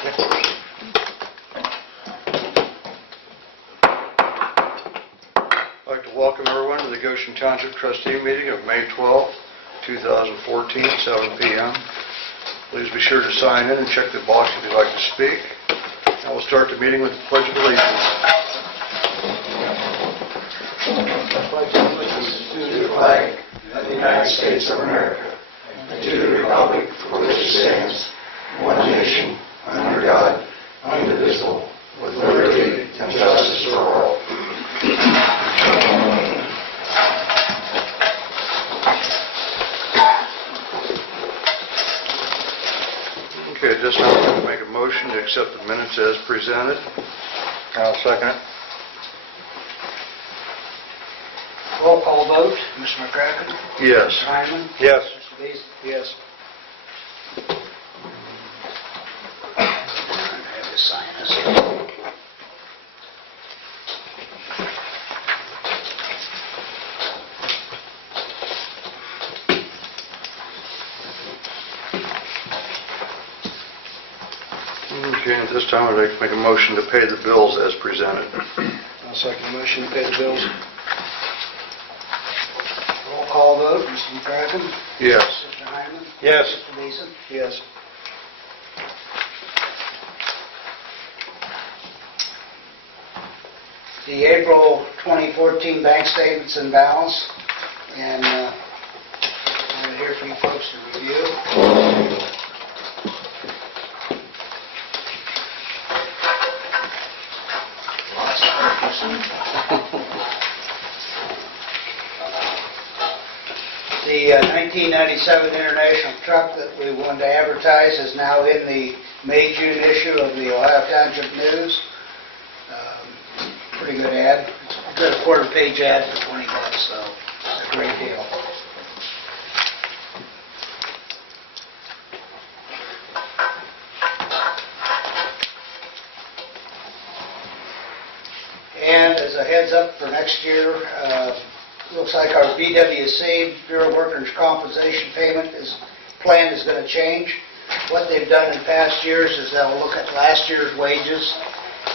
I'd like to welcome everyone to the Goshen Township Trustee meeting of May 12, 2014 at 7 p.m. Please be sure to sign in and check the box if you'd like to speak. Now we'll start the meeting with the Pledge of Allegiance. To the flag of the United States of America, and to the republic for which it stands, one nation, under God, indivisible, with liberty and justice for all. Okay, at this time I'm going to make a motion to accept the minutes as presented. I'll second it. Roll call vote. Mr. McCracken? Yes. Mr. Hyman? Yes. Mr. Beasley? Yes. I have to sign this. Okay, at this time I'd like to make a motion to pay the bills as presented. I'll second the motion to pay the bills. Roll call vote. Mr. McCracken? Yes. Mr. Hyman? Yes. Mr. Beasley? Yes. The April 2014 bank statements and balance, and I'm here for you folks to review. Lots of purchasing. The 1997 International truck that we wanted to advertise is now in the May-June issue of the Ohio Township News. Pretty good ad. It's a quarter-page ad for $20, so it's a great deal. And as a heads up for next year, looks like our BWC, Bureau of Workers' Compensation payment plan is going to change. What they've done in past years is they'll look at last year's wages,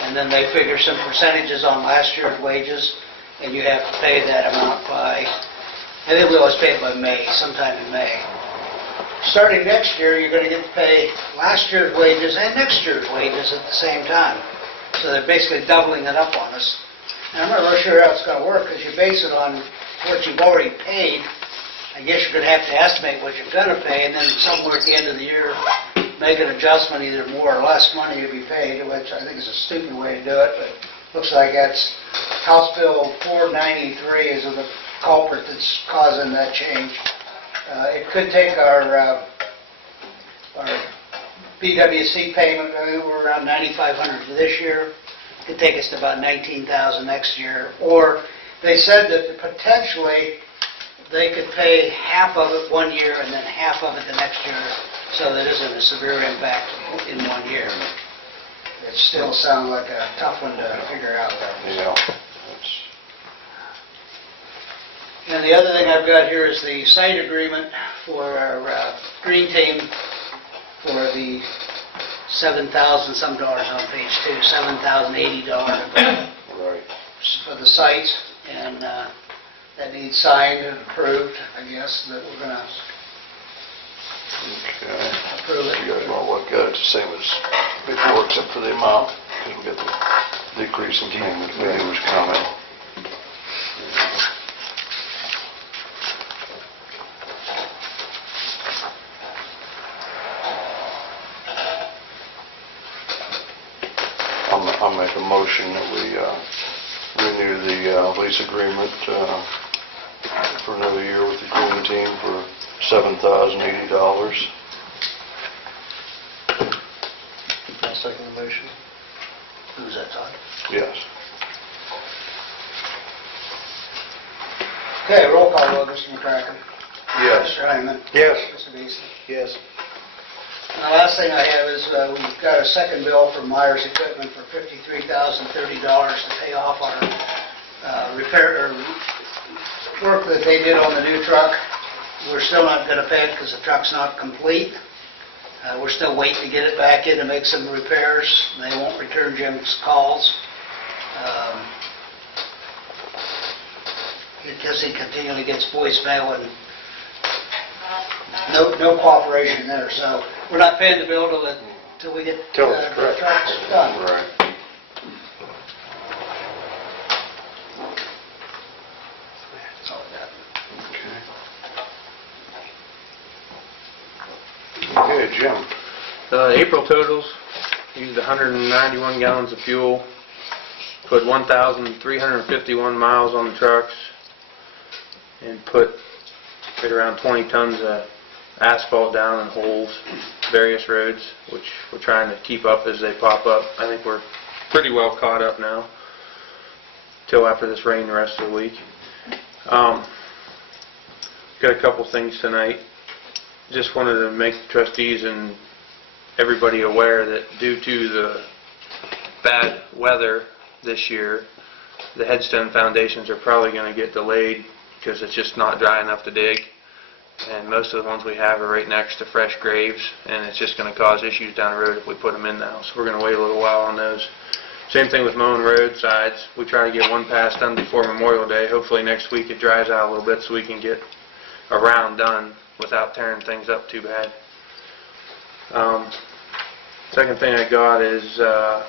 and then they figure some percentages on last year's wages, and you have to pay that amount by, I think we always pay it by May, sometime in May. Starting next year, you're going to get to pay last year's wages and next year's wages at the same time. So they're basically doubling it up on us. And I'm not really sure how it's going to work, because you base it on what you've already paid. I guess you're going to have to estimate what you're going to pay, and then somewhere at the end of the year, make an adjustment, either more or less money to be paid, which I think is a stupid way to do it, but looks like that's House Bill 493 is the culprit that's causing that change. It could take our BWC payment, we're around $9,500 for this year. It could take us to about $19,000 next year. Or they said that potentially they could pay half of it one year and then half of it the next year, so that isn't a severe impact in 1 year. It still sounds like a tough one to figure out. Yeah. And the other thing I've got here is the site agreement for our green team for the $7,000 some dollars on page 2, $7,080 Right. for the site, and that needs signed and approved, I guess, that we're going to Okay. approve it. You guys want to look at it, it's the same as before, except for the amount, because we got the decrease in payment we knew was coming. I'll make a motion that we renew the lease agreement for another year with the green team for $7,080. I'll second the motion. Who's that, Todd? Yes. Okay, roll call vote, Mr. McCracken. Yes. Mr. Hyman. Yes. Mr. Beasley. Yes. And the last thing I have is we've got a second bill from Myers Equipment for $53,030 to pay off our repair or work that they did on the new truck. We're still not going to pay it because the truck's not complete. We're still waiting to get it back in to make some repairs. They won't return Jim's calls. Because he continually gets voicemail and no cooperation there. So we're not paying the bill till we get Till it's the correct. trucks done. Right. That's all I got. Okay. Okay, Jim. April totals, used 191 gallons of fuel, put 1,351 miles on the trucks, and put right around 20 tons of asphalt down in holes, various roads, which we're trying to keep up as they pop up. I think we're pretty well caught up now, till after this rain the rest of the week. Got a couple things tonight. Just wanted to make the trustees and everybody aware that due to the bad weather this year, the headstone foundations are probably going to get delayed because it's just not dry enough to dig. And most of the ones we have are right next to fresh graves, and it's just going to cause issues down the road if we put them in now. So we're going to wait a little while on those. Same thing with mowing roadsides. We try to get one pass done before Memorial Day. Hopefully next week it dries out a little bit so we can get a round done without tearing things up too bad. Second thing I got is the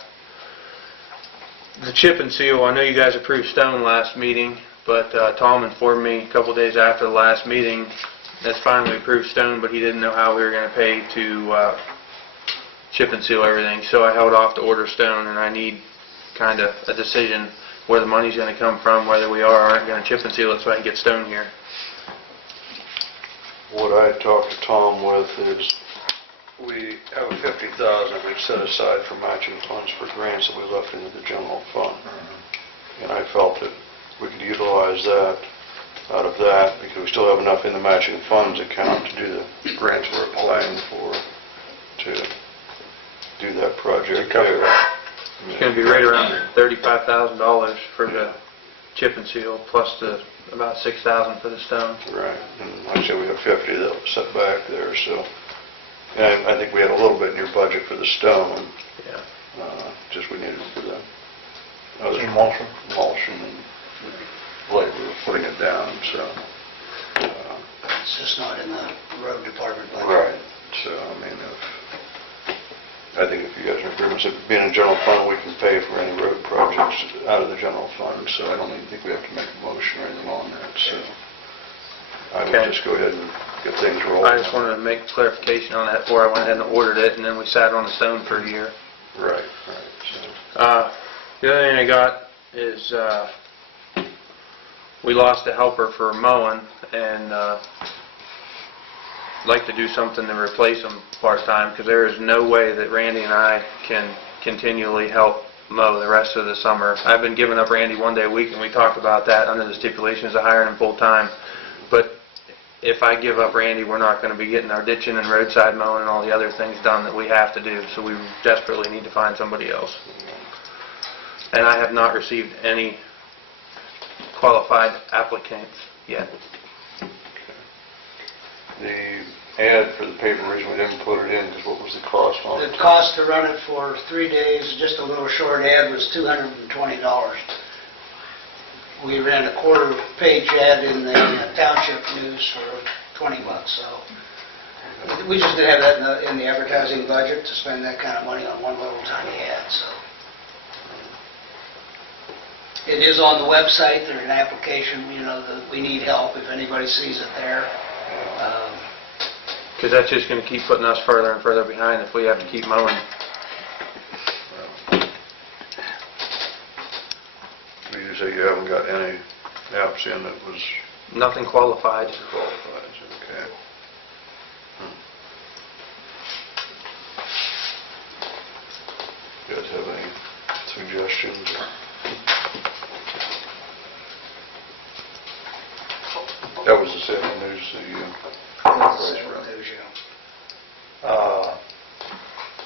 chip and seal. I know you guys approved stone last meeting, but Tom informed me a couple days after the last meeting that's finally approved stone, but he didn't know how we were going to pay to chip and seal everything. So I held off to order stone, and I need kind of a decision where the money's going to come from, whether we are or aren't going to chip and seal it so I can get stone here. What I talked to Tom with is we have a $50,000 we've set aside for matching funds for grants that we left into the general fund. And I felt that we could utilize that out of that because we still have enough in the matching funds account to do the grants we're applying for to do that project there. It's going to be right around $35,000 for the chip and seal, plus the about $6,000 for the stone. Right, and like I said, we have 50 that was set back there, so. And I think we had a little bit in your budget for the stone. Yeah. Just we needed for the Emulsion. emulsion and labor of putting it down, so. It's just not in the road department budget. Right, so I mean, I think if you guys are in agreement, if being in general fund, we can pay for any road projects out of the general fund, so I don't even think we have to make a motion or anything on that, so. I would Okay. just go ahead and get things rolling. I just wanted to make clarification on that before I went ahead and ordered it, and then we sat on the stone for a year. Right, so. The other thing I got is we lost a helper for mowing, and like to do something to replace him part-time, because there is no way that Randy and I can continually help mow the rest of the summer. I've been giving up Randy one day a week, and we talked about that under the stipulations of hiring him full-time. But if I give up Randy, we're not going to be getting our ditching and roadside mowing and all the other things done that we have to do, so we desperately need to find somebody else. And I have not received any qualified applicants yet. The ad for the paper reason we didn't put it in, because what was the cost on it? The cost to run it for 3 days, just a little short ad, was $220. We ran a quarter-page ad in the township news for $20, so we just didn't have that in the advertising budget to spend that kind of money on one little tiny ad, so. It is on the website, there's an application, we need help if anybody sees it there. Because that's just going to keep putting us further and further behind if we have to keep mowing. You say you haven't got any apps in that was Nothing qualified. qualified, okay. You guys have any suggestions? That was the Saturday news that you...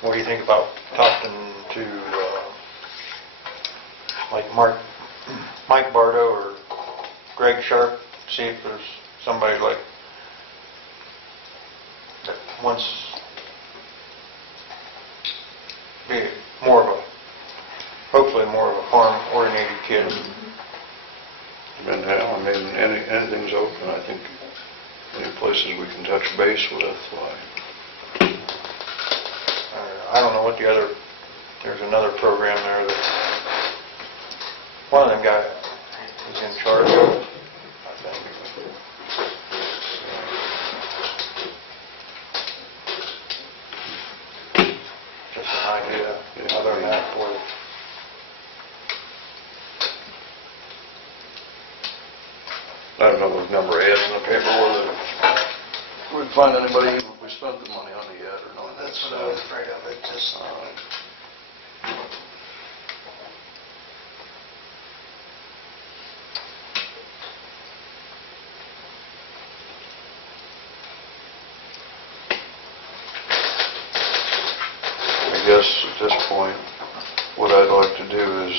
What do you think about talking to, like Mike Bardo or Greg Sharp, see if there's somebody like that wants be more of a, hopefully more of a farm-oriented kid. And now, I mean, anything's open. I think any places we can touch base with, like, I don't know what the other, there's another program there that one of them guys is in charge of, I think. Just an idea, other than that, for it. I don't know what number of ads in the paper, whether we'd find anybody, even if we spent the money on it yet or not. That's what I was afraid of, it just, I guess at this point, what I'd like to do is,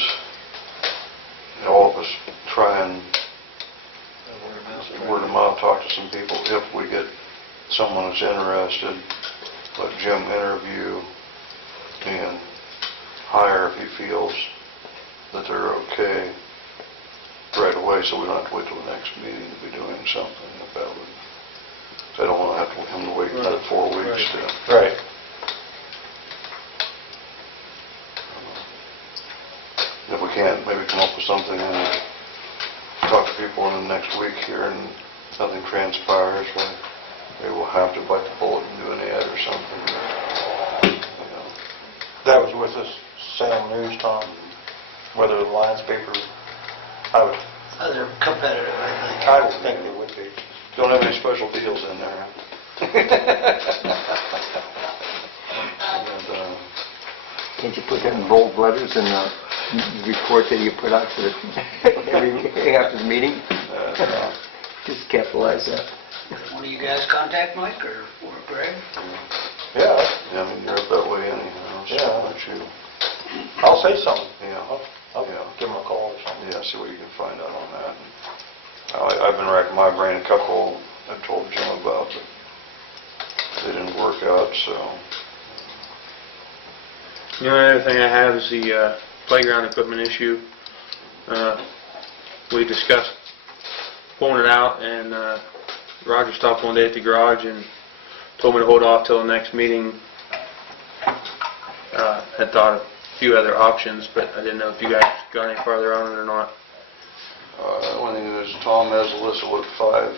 all of us try and word of mouth, talk to some people. If we get someone that's interested, let Jim interview and hire if he feels that they're okay right away, so we don't have to wait till the next meeting to be doing something. If that would, I don't want to have him to wait another 4 weeks to. Right. If we can't, maybe come up with something and talk to people in the next week here, and nothing transpires, maybe we'll have to bite the bullet and do an ad or something. You know. That was with this Salem News, Tom, whether the Lions paper, they're competitive, I I would think they would be. Don't have any special deals in there. And, Can't you put that in bold letters in the report that you put out to after the meeting? Just capitalize that. think. One of you guys contact Mike or Greg? Yeah, yeah, I mean, you're up that way anyhow, so Yeah. let you, I'll say something. yeah, I'll Yeah. give them a call or something. yeah, see what you can find out on that. I've been racking my brain, a couple I told Jim about, but they didn't work out, so. The only other thing I have is the playground equipment issue. We discussed pulling it out, and Roger stopped one day at the garage and told me to hold off till the next meeting. Had thought of a few other options, but I didn't know if you guys got any farther on it or not. The only thing is, Tom has a list of what, 5?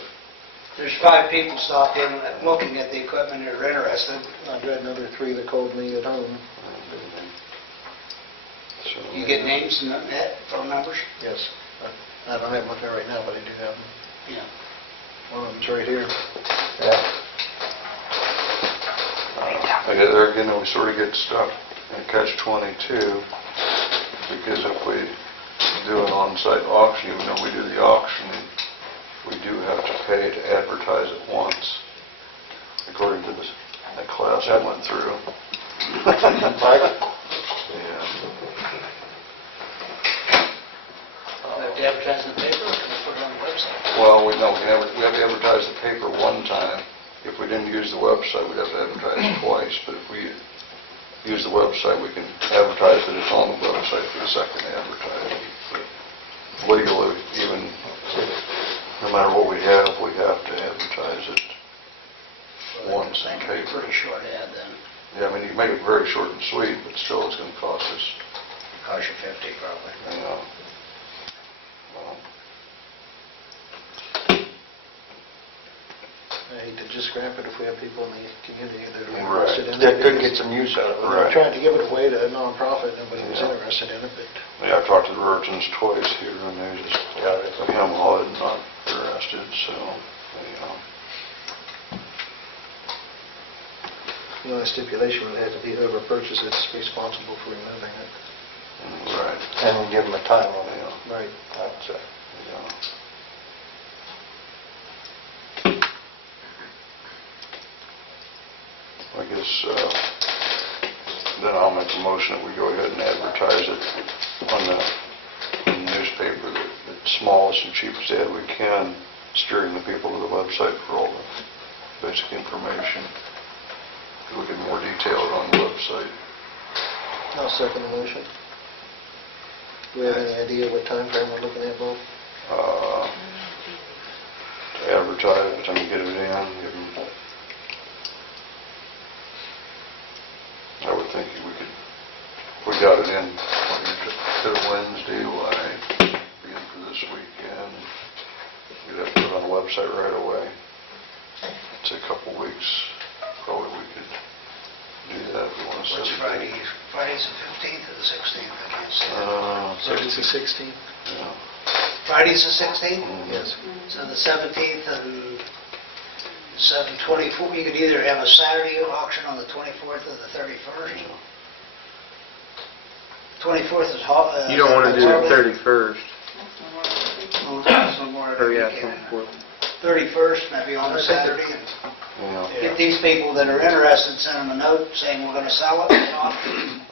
There's 5 people stopped in looking at the equipment that are interested. I've got another 3 that called me at home. So, You get names and that, phone numbers? Yes. I don't have one there right now, but I do have them. Yeah. One of them's right here. Yeah. there again, we sort of get stuck in catch-22, because if we do an on-site auction, even though we do the auction, we do have to pay to advertise it once, according to that class I went through. Yeah. Have to advertise in the paper, or can we put it on the website? Well, we have to advertise the paper one time. If we didn't use the website, we'd have to advertise it twice. But if we use the website, we can advertise that it's on the website for the second advertising. But legally, even no matter what we have to advertise it once in the paper. Pretty short ad then. Yeah, I mean, you can make it very short and sweet, but still it's going to cost us, Cost you 50 probably. you know. I hate to just scrap it if we have people in the community that are Right. interested in it. That could get some use out of it. Right. I'm trying to give it away to a nonprofit, nobody was Yeah. interested in it, but Yeah, I've talked to the Rurtons twice here, and they're just, him all not interested, so, you know. the only stipulation would have to be whoever purchases it's responsible for removing it. Right. And we give them a time on it. Yeah, Right. I would say. yeah. I guess, then I'll make a motion that we go ahead and advertise it on the newspaper, the smallest and cheapest ad we can, steering the people to the website for all the basic information. We'll get more detailed on the website. I'll second the motion. Do we have any idea what time frame we're looking at, Bob? To advertise, by the time you get it in, give them, I would think we could, if we got it in, to Wednesday, like, beginning for this weekend, we'd have to put it on the website right away. It's a couple weeks, probably we could do that if we want to set What's it. Friday? Friday's the 15th or the 16th? I can't see. So it's the 16th? Yeah. Friday's the 16th? Yes. So the 17th and 7/24, you could either have a Saturday auction on the 24th or the 31st. 24th is hot. You don't want to do the 31st. That's Memorial Oh, yeah, weekend. 24th. 31st, maybe on a Saturday, and Yeah, get these people that are interested, send them a note saying we're going to sell it.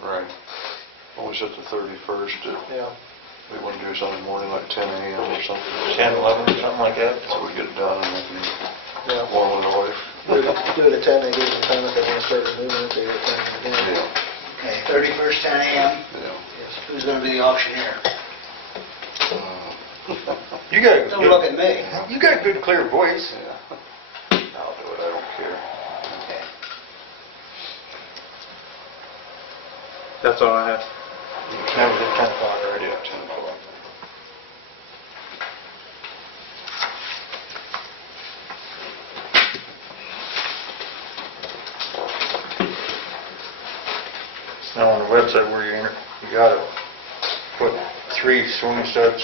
right. Well, we set the 31st, Yeah. we want to do something morning, like 10 a.m. or something. 10, 11, or something like that? So we get it done and we can Yeah. warm it away. Do it at 10, they give them time if they want to start removing it, they have time to do it. Yeah, Okay, 31st, 10 a.m. yeah. Who's going to be the auctioneer? You got a Don't look at me. You got a good, clear voice. Yeah. I'll do it, I don't care. Okay. That's all I have. That was at 10 o'clock already. Yeah, 10 o'clock. Now on the website where you enter, you gotta put 3 swimming sets,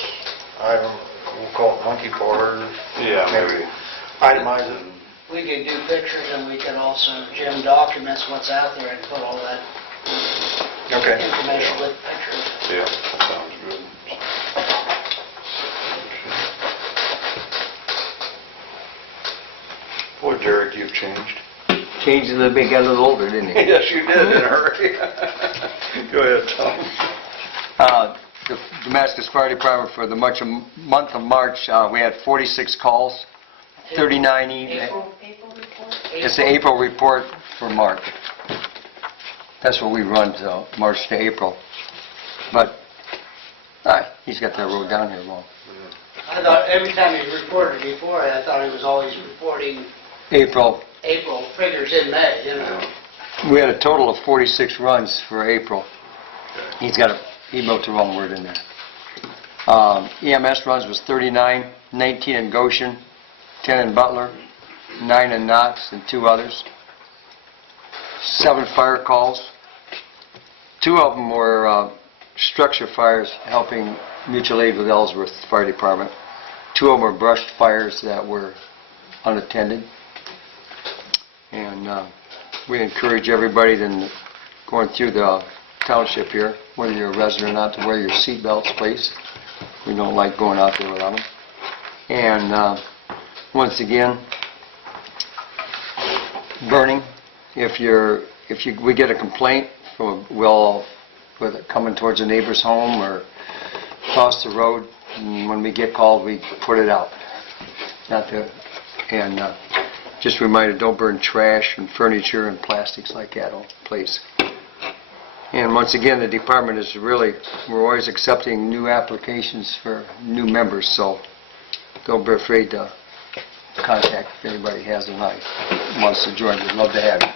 item, we'll call it monkey bars. Yeah, maybe. Itemize it. We could do pictures, and we can also, Jim documents what's out there and put all that Okay. information with pictures. Yeah, that sounds good. Boy, Derek, you've changed. Changed a little bit, got a little older, didn't he? Yes, you did, in a hurry. Go ahead, Tom. The Damascus Fire Department for the month of March, we had 46 calls, 39 April report? It's the April report for March. That's what we run, to March to April. But, he's got that road down here wrong. I thought every time he reported before, I thought he was always reporting April, April figures in May, you know. we had a total of 46 runs for April. He wrote the wrong word in there. EMS runs was 39, 19 in Goshen, 10 in Butler, 9 in Knox, and 2 others. 7 fire calls. 2 of them were structure fires helping mutual aid with Ellsworth Fire Department. 2 of them were brush fires that were unattended. And we encourage everybody then going through the township here, whether you're a resident or not, to wear your seat belts, please. We don't like going out there without them. And once again, burning. We get a complaint from a well, whether coming towards a neighbor's home or across the road, and when we get called, we put it out. Just a reminder, don't burn trash and furniture and plastics like that, please. And once again, the department is we're always accepting new applications for new members, so don't be afraid to contact if anybody has and wants to join. We'd love to have you.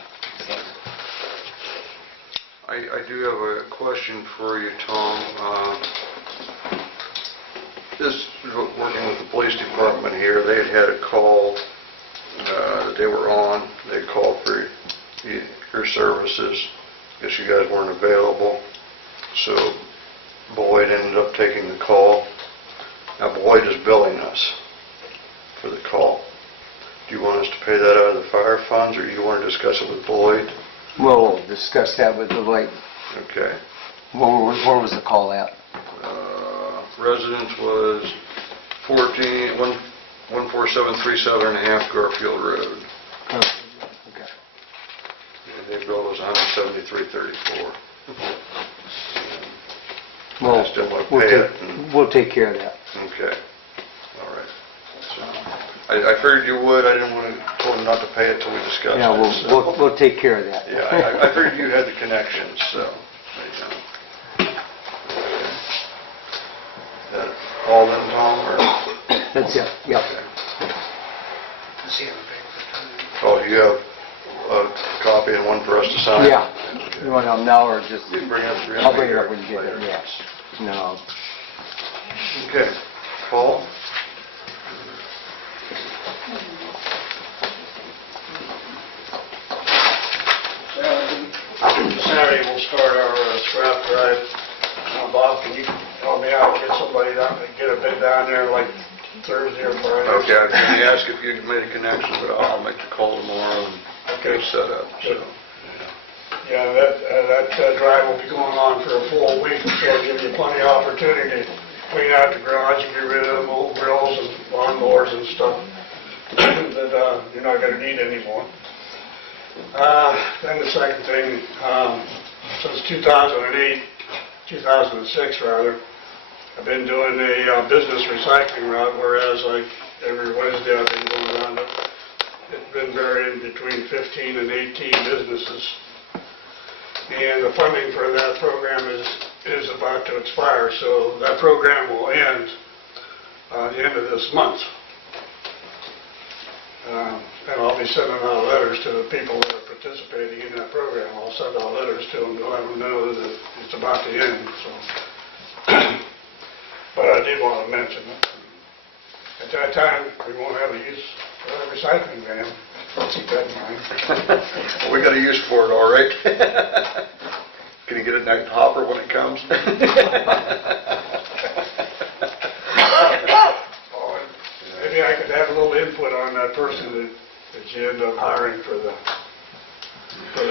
I do have a question for you, Tom. This is working with the police department here. They had a call that they were on. They called for your services. Guess you guys weren't available. So Boyd ended up taking the call. Now Boyd is billing us for the call. Do you want us to pay that out of the fire funds, or do you want to discuss it with Boyd? We'll discuss that with the light. Okay. Where was the call at? Residence was 14737 and a half Garfield Road. Okay. And their bill was $173.34. Well, I still want to pay it. we'll take care of that. Okay. All right. So, I figured you would. I didn't want to told them not to pay it till we discussed Yeah, it. So. we'll take care of that. Yeah, I figured you had the connections, so. All of them, Tom, or? That's it, yep. Let's see if I can- Oh, you have a copy and one for us to sign? Yeah. You want them now or just? You can bring it up. I'll bring it up when you get it, yes. No. Okay. Paul? Saturday, we'll start our scrap drive. Bob, can you help me out, get somebody down, get a bid down there like Thursday or Friday? Okay, I was going to ask if you'd made a connection, but I'll make the call tomorrow and get it set up, so. Yeah, that drive will be going on for a full week, so it'll give you plenty of opportunity to clean out the garage and get rid of them old grills and lawnmowers and stuff that you're not going to need anymore. Then the second thing, since 2006 rather, I've been doing a business recycling route, whereas like every Wednesday I've been going around it. It's been varying between 15 and 18 businesses. And the funding for that program is about to expire, so that program will end at the end of this month. And I'll be sending out letters to the people that are participating in that program. I'll send out letters to them to let them know that it's about to end, so. But I did want to mention it. At that time, we won't have a use for a recycling van. Keep that in mind. Well, we got a use for it, all right. Can you get it in that hopper when it comes? Maybe I could have a little input on that person that you end up hiring for the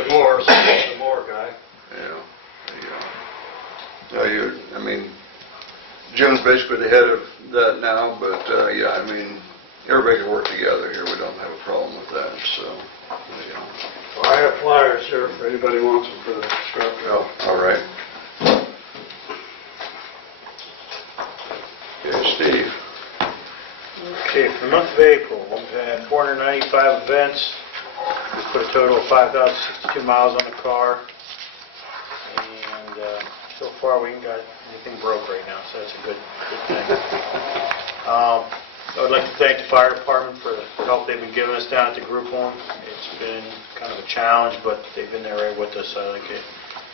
mower guy. Yeah. I mean, Jim's basically the head of that now, but, yeah, I mean, everybody can work together here. We don't have a problem with that, so, yeah. So I have flyers here if anybody wants them for the scrap Oh, yard. all right. Okay, Steve. Okay, for the month of April, we've had 495 events. We put a total of 5,062 miles on the car. And so far, we ain't got anything broke right now, so that's a good thing. I would like to thank the fire department for the help they've been giving us down at the group home. It's been kind of a challenge, but they've been there right with us. I'd like to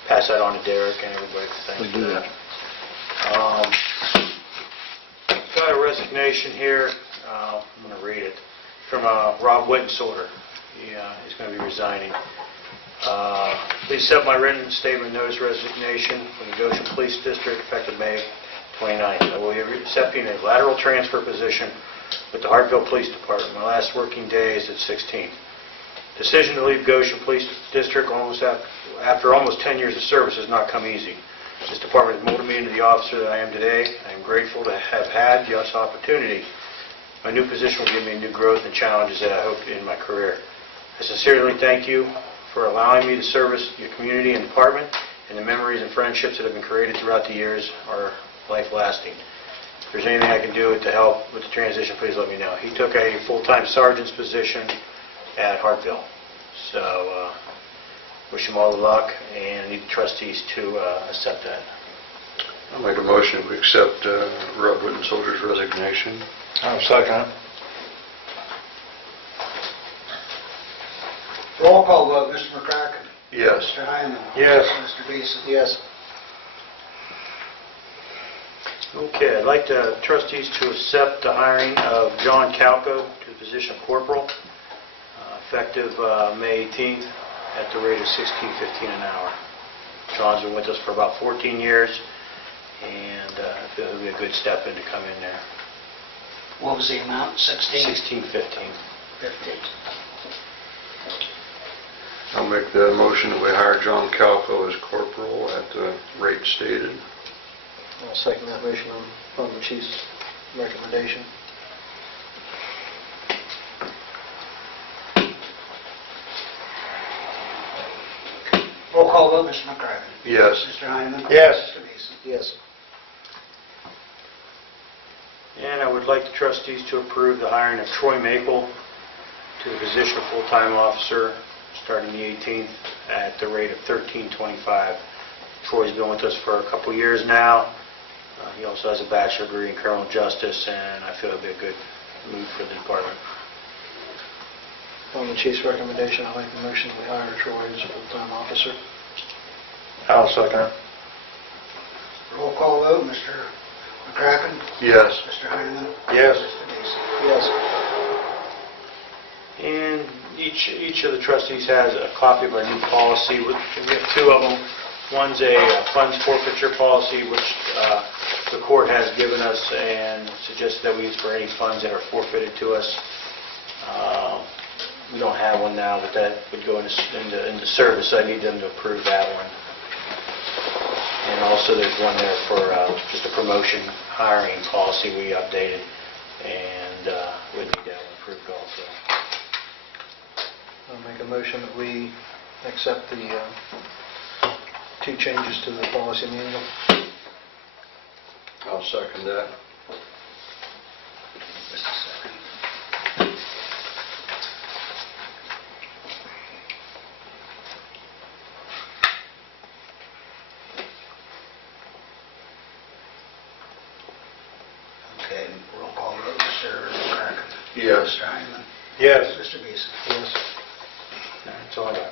pass that on to Derek and everybody. Thanks for that. Got a resignation here. I'm going to read it. From Rob Wittensorter. He's going to be resigning. Please accept my written statement of notice resignation from the Goshen Police District effective May 29th. I will be accepting a lateral transfer position with the Hartville Police Department. My last working day is at 16th. Decision to leave Goshen Police District after almost 10 years of service has not come easy. This department has molded me into the officer that I am today. I am grateful to have had this opportunity. My new position will give me new growth and challenges that I hope in my career. I sincerely thank you for allowing me to service your community and department, and the memories and friendships that have been created throughout the years are life-lasting. If there's anything I can do to help with the transition, please let me know. He took a full-time sergeant's position at Hartville. So, wish him all the luck, and I need the trustees to accept that. I'll make a motion to accept Rob Wittensoldier's resignation. I'll second it. Roll call vote, Mr. McCracken. Yes. Mr. Hyman. Yes. Mr. Beeson. Yes. Okay, I'd like the trustees to accept the hiring of John Calco to the position of corporal, effective May 18th at the rate of $16.15 an hour. John's been with us for about 14 years, and I feel he'll be a good step in to come in there. What was the amount? 16? $16.15. 15. I'll make the motion that we hire John Calco as corporal at the rate stated. I'll second that motion on the chief's recommendation. Roll call vote, Mr. McCracken. Yes. Mr. Hyman. Yes. Mr. Beeson. Yes. And I would like the trustees to approve the hiring of Troy Maple to the position of full-time officer starting the 18th at the rate of $13.25. Troy's been with us for a couple years now. He also has a bachelor degree in criminal justice, and I feel it'd be a good move for the department. On the chief's recommendation, I'll make a motion that we hire Troy as a full-time officer. I'll second it. Roll call vote, Mr. McCracken? Yes. Mr. Heineman? Yes. Mr. Mason? Yes. And each of the trustees has a copy of our new policy. We have two of them. One's a funds forfeiture policy, which the court has given us and suggested that we use for any funds that are forfeited to us. We don't have one now, but that would go into service, so I need them to approve that one. And also there's one there for just a promotion hiring policy we updated, and we need that one approved also. I'll make a motion that we accept the 2 changes to the policy manual. I'll second that. Just a second. Okay, roll call vote, Mr. McCracken? Yes. Mr. Heineman? Yes. Mr. Mason? Yes. That's all I got.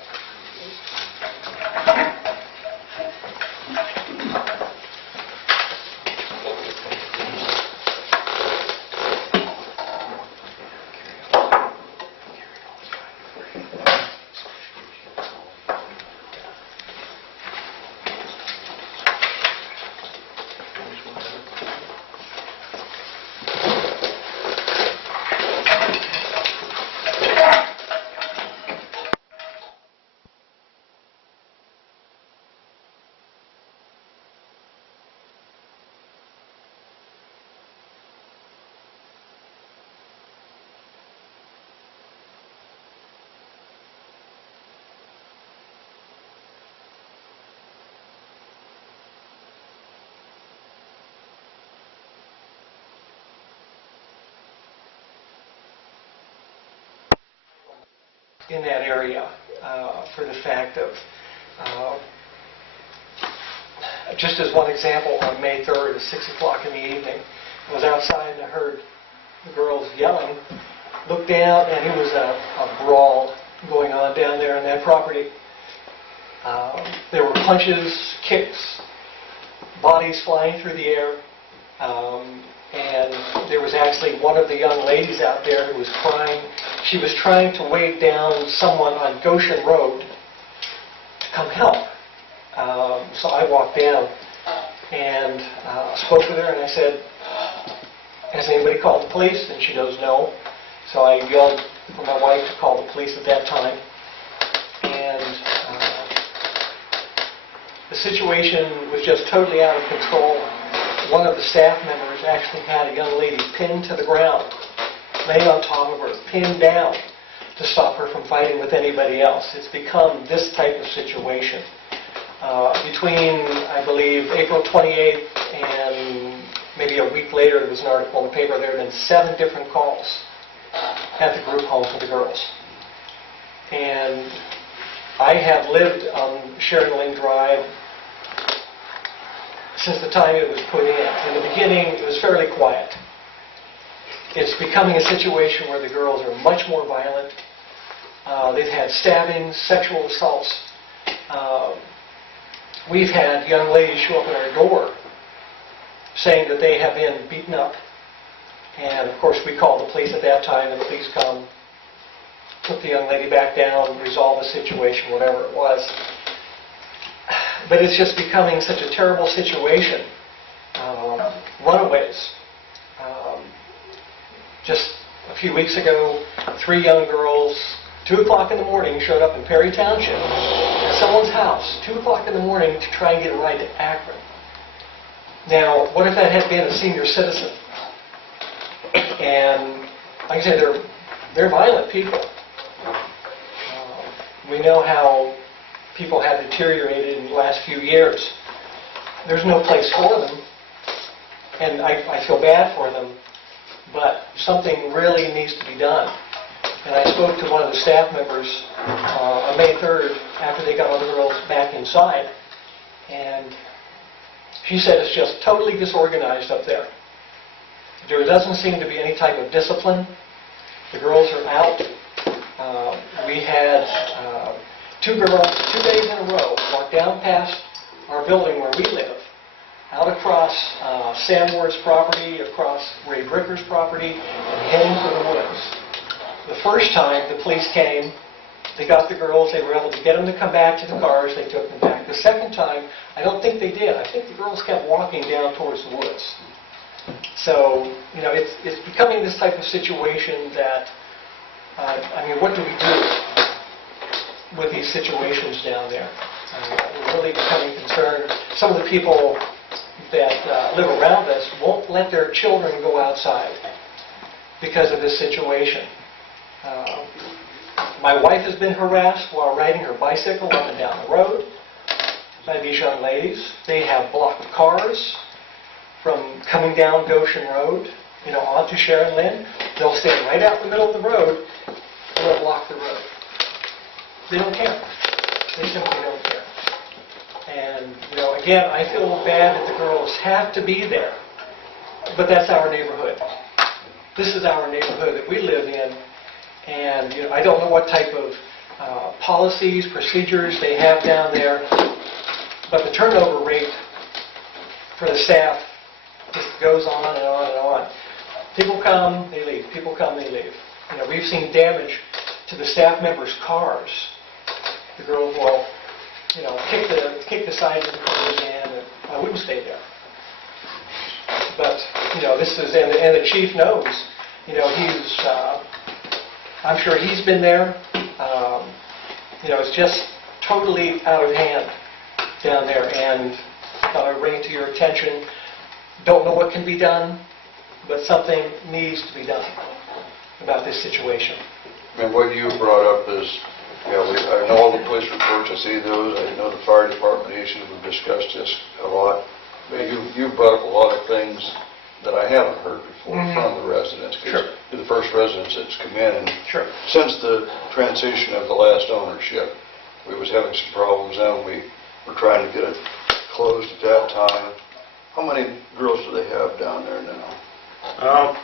in that area for the fact of, just as one example, on May 3rd at 6 o'clock in the evening, I was outside and I heard the girls yelling, looked down, and it was a brawl going on down there on that property. There were punches, kicks, bodies flying through the air, and there was actually one of the young ladies out there who was crying. She was trying to wave down someone on Goshen Road to come help. So I walked down and spoke with her, and I said, "Has anybody called the police?" And she goes, "No." So I yelled for my wife to call the police at that time. And the situation was just totally out of control. One of the staff members actually had a young lady pinned to the ground, laying on top of her, pinned down to stop her from fighting with anybody else. It's become this type of situation. Between, I believe, April 28th and maybe a week later, there was an article in the paper, there had been 7 different calls at the group home for the girls. And I have lived on Sharon Lane Drive since the time it was put in. In the beginning, it was fairly quiet. It's becoming a situation where the girls are much more violent. They've had stabbings, sexual assaults. We've had young ladies show up at our door saying that they have been beaten up. And of course, we called the police at that time, and the police come, put the young lady back down, resolve the situation, whatever it was. But it's just becoming such a terrible situation. Runaways. Just a few weeks ago, 3 young girls, 2 o'clock in the morning, showed up in Perry Township at someone's house, 2 o'clock in the morning, to try and get a ride to Akron. Now, what if that had been a senior citizen? And like I said, they're violent people. We know how people have deteriorated in the last few years. There's no place for them, and I feel bad for them, but something really needs to be done. And I spoke to one of the staff members on May 3rd after they got all the girls back inside, and She said it's just totally disorganized up there. There doesn't seem to be any type of discipline. The girls are out. We had 2 girls, 2 days in a row, walk down past our building where we live, out across Sam Ward's property, across Ray Bricker's property, and heading for the woods. The first time the police came, they got the girls, they were able to get them to come back to the cars, they took them back. The second time, I don't think they did. I think the girls kept walking down towards the woods. So, you know, it's becoming this type of situation that, I mean, what do we do with these situations down there? We're really becoming concerned. Some of the people that live around us won't let their children go outside because of this situation. My wife has been harassed while riding her bicycle up and down the road by these young ladies. They have blocked cars from coming down Goshen Road, you know, onto Sharon Lynn. They'll stand right out in the middle of the road and they'll block the road. They don't care. They simply don't care. And, you know, again, I feel bad that the girls have to be there, but that's our neighborhood. This is our neighborhood that we live in, and, you know, I don't know what type of policies, procedures they have down there, but the turnover rate for the staff just goes on and on and on. People come, they leave. People come, they leave. You know, we've seen damage to the staff members' cars. The girls will, you know, kick the sides of the cars in, and I wouldn't stay there. But, you know, this is, and the chief knows, you know, he's, I'm sure he's been there. You know, it's just totally out of hand down there, and I bring it to your attention. Don't know what can be done, but something needs to be done about this situation. And what you brought up is, yeah, I know all the police reports, I see those, I know the fire department issues, we've discussed this a lot. But you brought up a lot of things that I haven't heard before from the residents. Sure. You're the first residents that's come in, and Sure. since the transition of the last ownership, we was having some problems then. We were trying to get it closed at that time. How many girls do they have down there now?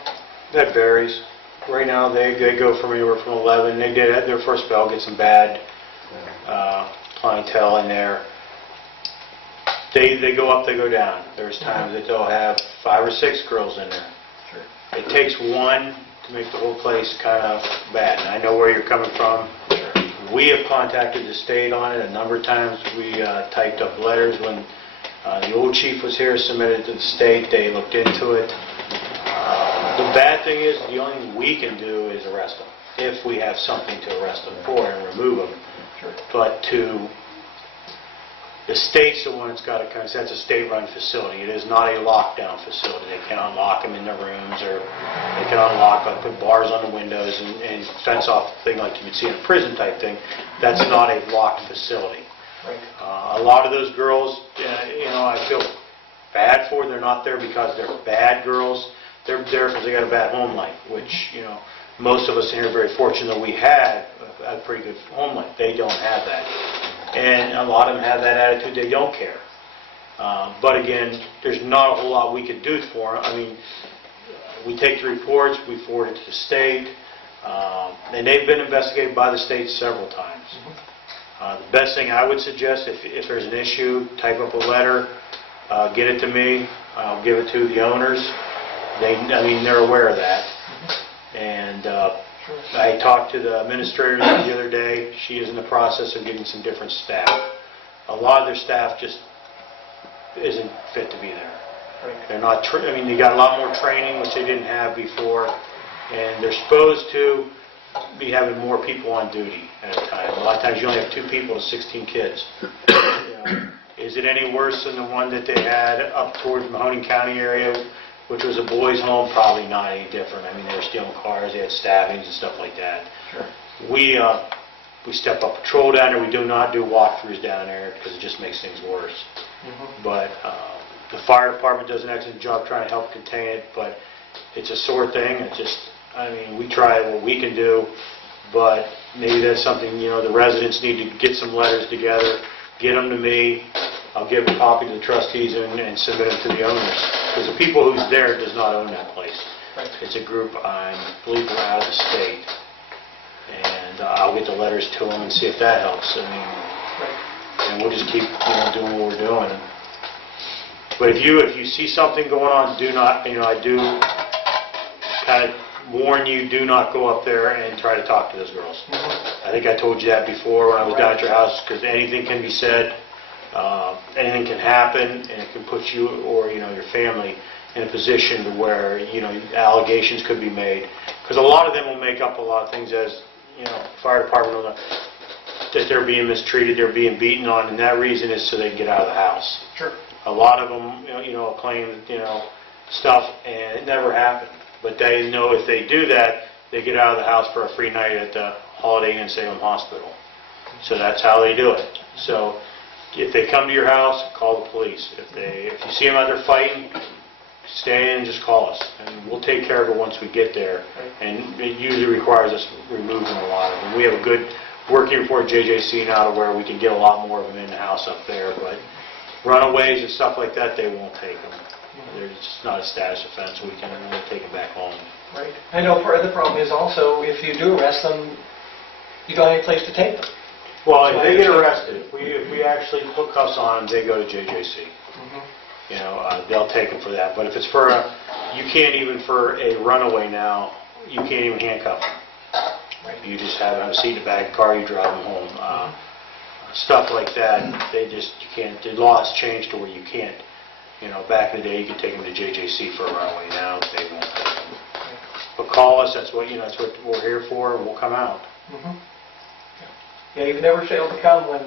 That varies. Right now, they go from anywhere from 11. They did at their first spell get some bad clientele in there. They go up, they go down. There's times that they'll have 5 or 6 girls in there. Sure. It takes one to make the whole place kind of bad. And I know where you're coming from. We have contacted the state on it a number of times. We typed up letters when the old chief was here, submitted to the state. They looked into it. The bad thing is, the only thing we can do is arrest them, if we have something to arrest them for and remove them. Sure. But the state's the one that's got to kind of, that's a state-run facility. It is not a lockdown facility. They cannot lock them in their rooms, or they cannot put bars on the windows and fence off the thing like you would see in a prison type thing. That's not a locked facility. Right. A lot of those girls, you know, I feel bad for. They're not there because they're bad girls. They're there because they got a bad home life, which, you know, most of us here are very fortunate that we had a pretty good home life. They don't have that. And a lot of them have that attitude, they don't care. But again, there's not a whole lot we could do for them. I mean, we take the reports, we forward it to the state, and they've been investigated by the state several times. The best thing I would suggest, if there's an issue, type up a letter, get it to me, I'll give it to the owners. They're aware of that. And I talked to the administrator the other day. She is in the process of getting some different staff. A lot of their staff just isn't fit to be there. They're not. They got a lot more training, which they didn't have before, and they're supposed to be having more people on duty at a time. A lot of times you only have 2 people to 16 kids. You know, is it any worse than the one that they had up towards Mahoning County area, which was a boys' home? Probably not any different. I mean, they were stealing cars, they had stabbings and stuff like that. Sure. We step up patrol down there. We do not do walkthroughs down there because it just makes things worse. But the fire department does an excellent job trying to help contain it, but it's a sore thing. It's just, we try what we can do, but maybe that's something, you know, the residents need to get some letters together, get them to me, I'll give a copy to the trustees and submit it to the owners. Because the people who's there does not own that place. It's a group, I believe, from out of the state. And I'll get the letters to them and see if that helps. I mean, and we'll just keep, doing what we're doing. But if you see something going on, do not, I do kind of warn you, do not go up there and try to talk to those girls. I think I told you that before when I was down at your house, because anything can be said, anything can happen, and it can put you or your family in a position to where allegations could be made. Because a lot of them will make up a lot of things, as fire department will know, that they're being mistreated, they're being beaten on, and that reason is so they can get out of the house. Sure. A lot of them, claim, stuff, and it never happened. But they know if they do that, they get out of the house for a free night at the Holiday Inn Salem Hospital. So that's how they do it. So if they come to your house, call the police. If you see them out there fighting, stay in and just call us. And we'll take care of it once we get there. And it usually requires us removing a lot of them. We have a good working report at JJC now to where we can get a lot more of them in the house up there. But runaways and stuff like that, they won't take them. It's just not a status offense. We'll take them back home. Right. I know part of the problem is also, if you do arrest them, you don't have any place to take them. Well, if they get arrested, if we actually put cuffs on them, they go to JJC. They'll take them for that. But if it's for you can't even for a runaway now, you can't even handcuff them. You just have a seat in the back of the car, you drive them home. Stuff like that, you can't. The law has changed to where you can't. Back in the day, you could take them to JJC for a runaway. Now they won't take them. But call us. That's what that's what we're here for. And we'll come out. Yeah, you've never failed to come when,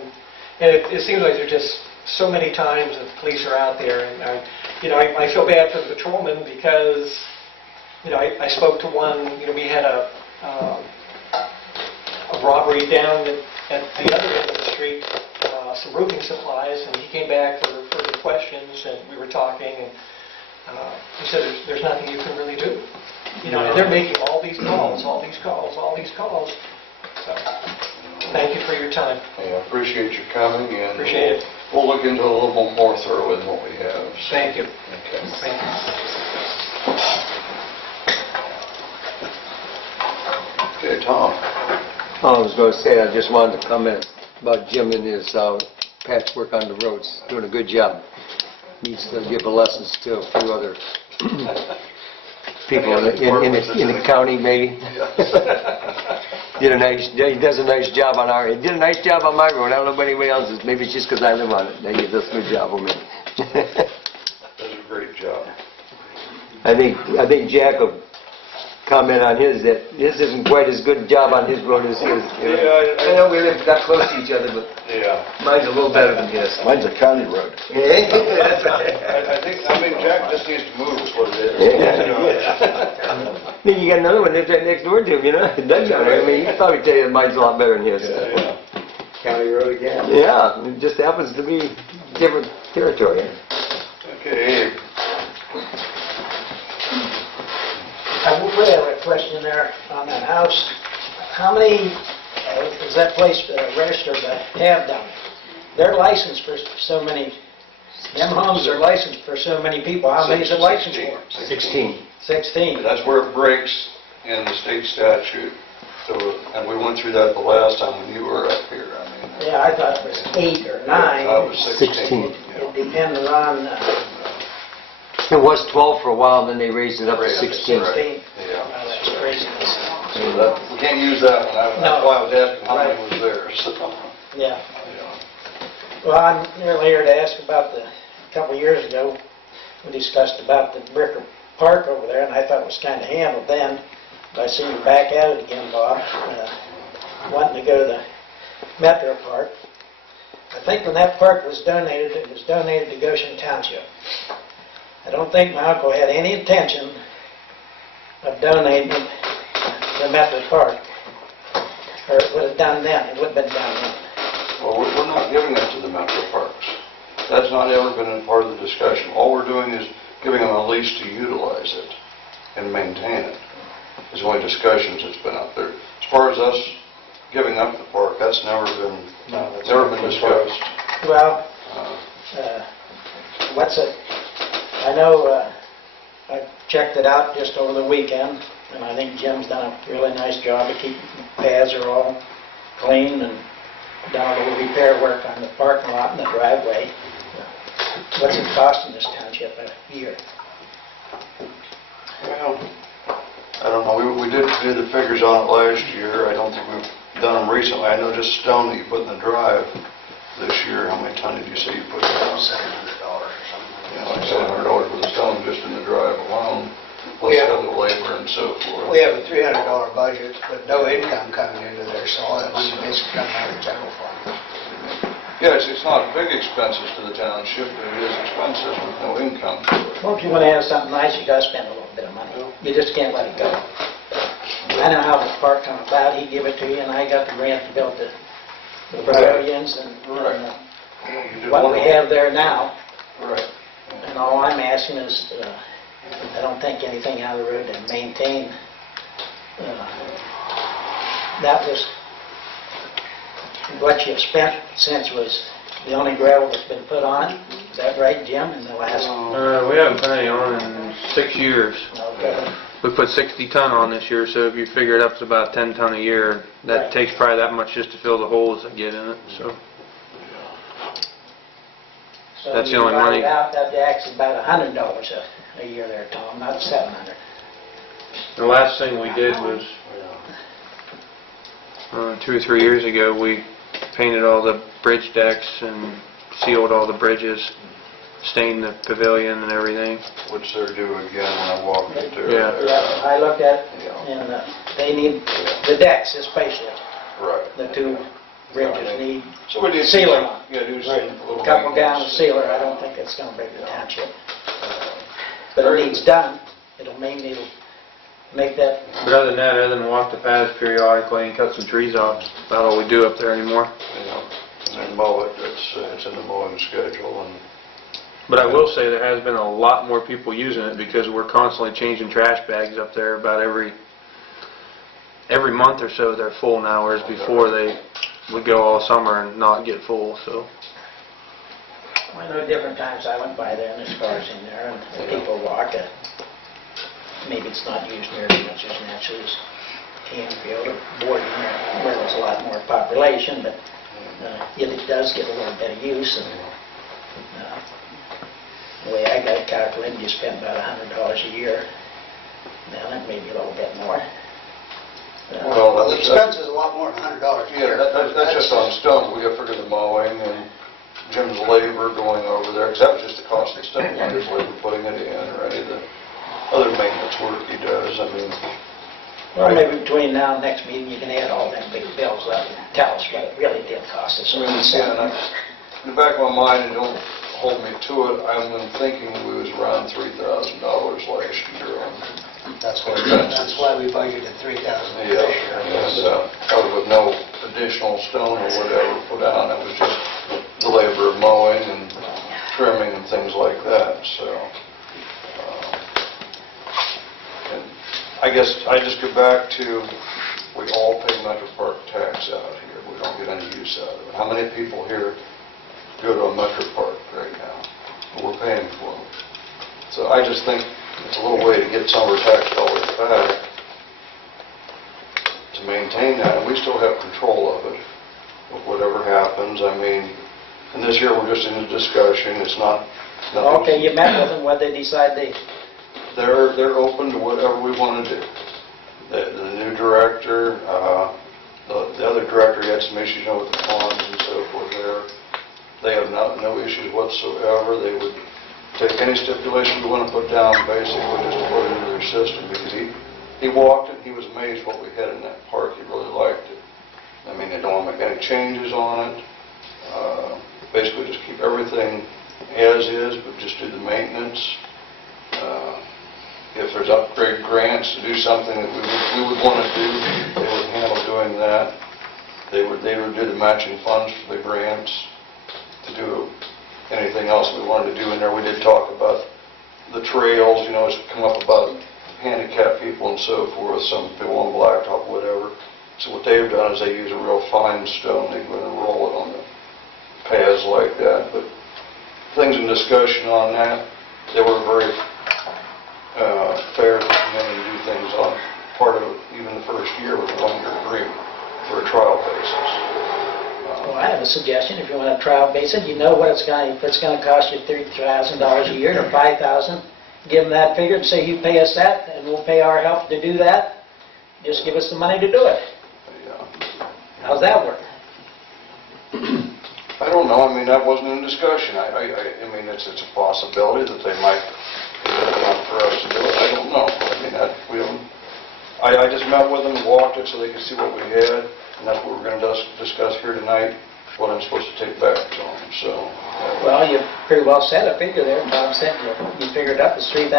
and it seems like there's just so many times that the police are out there, and I feel bad for the patrolmen because, I spoke to one, we had a robbery down at the other end of the street, some roofing supplies, and he came back for further questions, and we were talking, and he said, there's nothing you can really do. And they're making all these calls. So, thank you for your time. Hey, I appreciate you coming, and Appreciate it. we'll look into it a little bit more thorough than what we have. Thank you. Okay. Thank you. Okay, Tom. I was going to say, I just wanted to comment about Jim and his patchwork on the roads. Doing a good job. Needs to give lessons to a few other people in the county, maybe. He does a nice job on he did a nice job on my road. I don't know about anybody else's. Maybe it's just because I live on it. He does a good job on me. Does a great job. I think Jack will comment on his, that his isn't quite as good a job on his road as his. Yeah, I know we live that close to each other, but Yeah. mine's a little better than his. Mine's a county road. Yeah, that's right. I mean, Jack just needs to move is what it is. Then you got another one that's right next door to him, It does matter. I mean, he can probably tell you that mine's a lot better than his. Yeah. County road again. Yeah, it just happens to be different territory. Okay, Abe. I would have a question there on that house. How many is that place registered to have them? They're licensed for so many, them homes are licensed for so many people. How many is it licensed for? 16. 16. That's where it breaks in the state statute. So, and we went through that the last time when you were up here. Yeah, I thought it was 8 or 9. I was 16. It depended on It was 12 for a while, and then they raised it up to 16. 16. Yeah. Well, that's craziness. So that, we can't use that one. That's No. why I was asking how many Right. was there. So, Yeah. yeah. Well, I'm really here to ask about a couple of years ago, we discussed about the Bricker Park over there, and I thought it was kind of handled then. But I see you're back at it again, Bob, wanting to go to the Metro Park. I think when that park was donated, it was donated to Goshen Township. I don't think my uncle had any intention of donating it to Metro Park. Or it would have done then, it would have been done then. Well, we're not giving it to the metro parks. That's not ever been a part of the discussion. All we're doing is giving them a lease to utilize it and maintain it. There's only discussions that's been out there. As far as us giving up the park, that's never been discussed. Well, What's it, I know, I checked it out just over the weekend, and I think Jim's done a really nice job of keeping the paths are all clean and done a little repair work on the parking lot and the driveway. What's it costing this township a year? Well, I don't know, we did do the figures on it last year, I don't think we've done them recently. I know just stone that you put in the drive this year, how many ton did you say you put down? $700 or something. Yeah, like $700 for the stone just in the drive alone, plus Yeah. other labor and so forth. We have a $300 budget, but no income coming into there, so all that money basically coming out of the general fund. Yeah, it's not big expenses to the township, but it is expenses with no income to it. Well, if you want to have something nice, you gotta spend a little bit of money. You just can't let it go. I know how the park come about, he gave it to you, and I got the grant to build the pavilions and Right. You did what we wonderful. have there now. Right. And all I'm asking is, I don't think anything out of the road to maintain. That was, what you've spent since was the only gravel that's been put on. Is that right, Jim, in the last? We haven't put any on in 6 years. Okay. We put 60 ton on this year, so if you figure it up, it's about 10 ton a year. That Right. takes probably that much just to fill the holes that get in it, so. So That's the you only brought money. it out, that'd actually about $100 a year there, Tom, not 700. The last thing we did was, 2 or 3 years ago, we painted all the bridge decks and sealed all the bridges, stained the pavilion and everything. Which they're due again when I walk it there. Yeah. Yeah, I looked at it, Yeah. and they need, the decks especially, Right. the two bridges need So we did sealing. Yeah, do some little. a couple gallons of sealer. I don't think it's gonna break the township. But it needs done. It'll make that, But other than that, other than walk the paths periodically and cut some trees off, that's about all we do up there anymore. You know, and then mow it, it's in the mowing schedule and. But I will say there has been a lot more people using it because we're constantly changing trash bags up there about every month or so. They're full now, whereas before they would go all summer and not get full, so. I know different times I went by there and there's cars in there and the people walk it. Maybe it's not used near as much as Natchez, Canfield, or Borden, where there's a lot more population, but it does get a little bit of use. And the way I got it calculated, you spend about $100 a year. Now, that may be a little bit more. Well, the expense is a lot more than $100 a Yeah, year. that's just on stone. We got to figure the mowing and Jim's labor going over there, because that was just the cost of the stone, not his labor putting it in or any of the other maintenance work he does. I mean, Well, maybe between now and next meeting, you can add all them big bills up and tell us what it really did cost us. I mean, again, in the back of my mind, and don't hold me to it, I'm thinking we was around $3,000 last year on. That's why we budgeted $3,000 Yeah, this year. and probably with no additional stone or whatever put on, it was just the labor of mowing and trimming and things like that, so. And I guess I just go back to, we all pay Metro Park tax out here, we don't get any use out of it. How many people here go to a Metro Park right now? We're paying for them. So I just think it's a little way to get some of our tax dollars back to maintain that, and we still have control of it, with whatever happens. I mean, and this year we're just in a discussion, it's not, nothing. Okay, you met with them, what they decide They're open to whatever we want to do. The new director, the other director had some issues, with the ponds and so forth there. They have no issues whatsoever. They would take any stipulation we want to put down, basically, just to put it into their system, because he walked it, he was amazed what we had in that park. He really liked it. I mean, they don't want to make any changes on it. Basically, just keep everything as is, but just do the maintenance. If there's upgrade grants to do something that we would want to do, they would handle doing that. They would do the matching funds for the grants to do anything else we wanted to do in there. We did talk about the trails, it's come up about handicapped people and so forth, some people on blacktop, whatever. So what they've done is they use a real fine stone, they go and roll it on the paths like that. But things in discussion on that. They were very fair to come in and do things on part of it, even the first year with a one-year agreement for a trial basis. Well, I have a suggestion. If you want a trial basis, you know what it's going to, if it's going to cost you $3,000 a year or $5,000, give them that figure and say, you pay us that, and we'll pay our help to do that. Just give us the money to do it. Yeah. How's that work? I don't know, I mean, that wasn't in discussion. I mean, it's a possibility that they might want for us to do it. I don't know. I mean, we don't, I just met with them, walked it so they could see what we had, and that's what we're going to discuss here tonight, what I'm supposed to take back to them, so. Well, you pretty well said a figure there. Tom said you figured up it's $3,000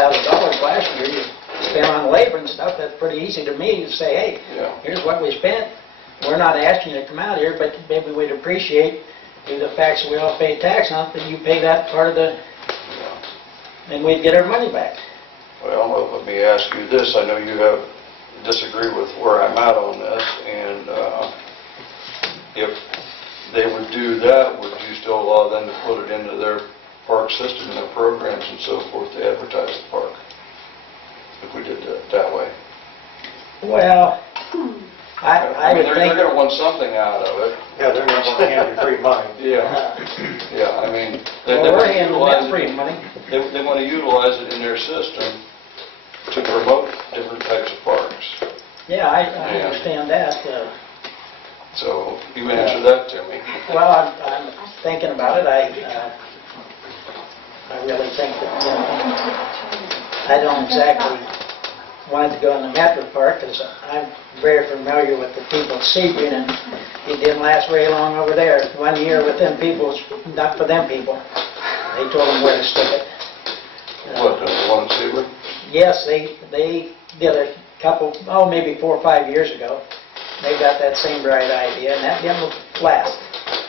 last year. You spent on labor and stuff. That's pretty easy to me to say, hey, Yeah. here's what we spent. We're not asking you to come out here, but maybe we'd appreciate, due to the fact that we all pay tax on it, that you pay that part of the, and we'd get our money back. Well, let me ask you this. I know you disagree with where I'm at on this, and if they would do that, would you still allow them to put it into their park system and their programs and so forth to advertise the park? If we did that way. Well, I mean, would they're think... going to want something out of it. Yeah, they're not going to hand you free money. Yeah, yeah, I mean, they Well, we're want to handing utilize them free it, money. they want to utilize it in their system to promote different types of parks. Yeah, I Yeah. understand that. So you answer that to me. Well, I'm thinking about it. I really think that, I don't exactly want to go in the Metro Park because I'm very familiar with the people at Sebring, and it didn't last very long over there. 1 year with them people, not for them people. They told them where to stick it. What, the one in Sebring? Yes, they did a couple, maybe 4 or 5 years ago. They got that same bright idea, and that didn't last.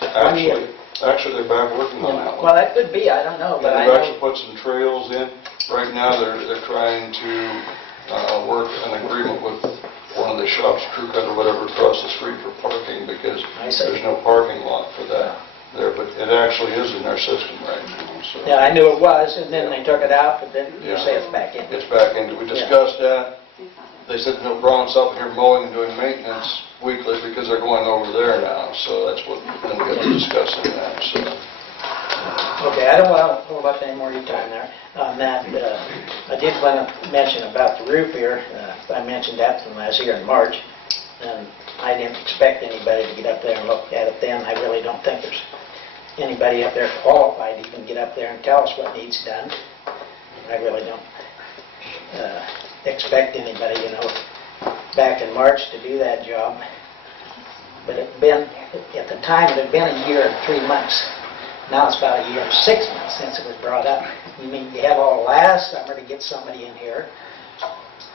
1 year. Actually, they're back working on that one. Well, that could be, I don't know, but I They've know... actually put some trails in. Right now, they're trying to work an agreement with one of the shops, Crew Cut or whatever, across the street for parking because I see. there's no parking lot for that there, but it actually is in their system right now, so. Yeah, I knew it was, and then they took it out, but then you Yeah. say it's back in. It's back in. We discussed that. They said no problem stopping here mowing and doing maintenance weekly because they're going over there now, so that's what, then we got to discuss that, so. Okay, I don't want to hold up any more of your time there on that. I did want to mention about the roof here. I mentioned that when I was here in March, and I didn't expect anybody to get up there and look at it then. I really don't think there's anybody up there qualified to even get up there and tell us what needs done. I really don't expect anybody, back in March to do that job. But at the time, it had been a year and 3 months. Now it's about a year and 6 months since it was brought up. You mean you had all last summer to get somebody in here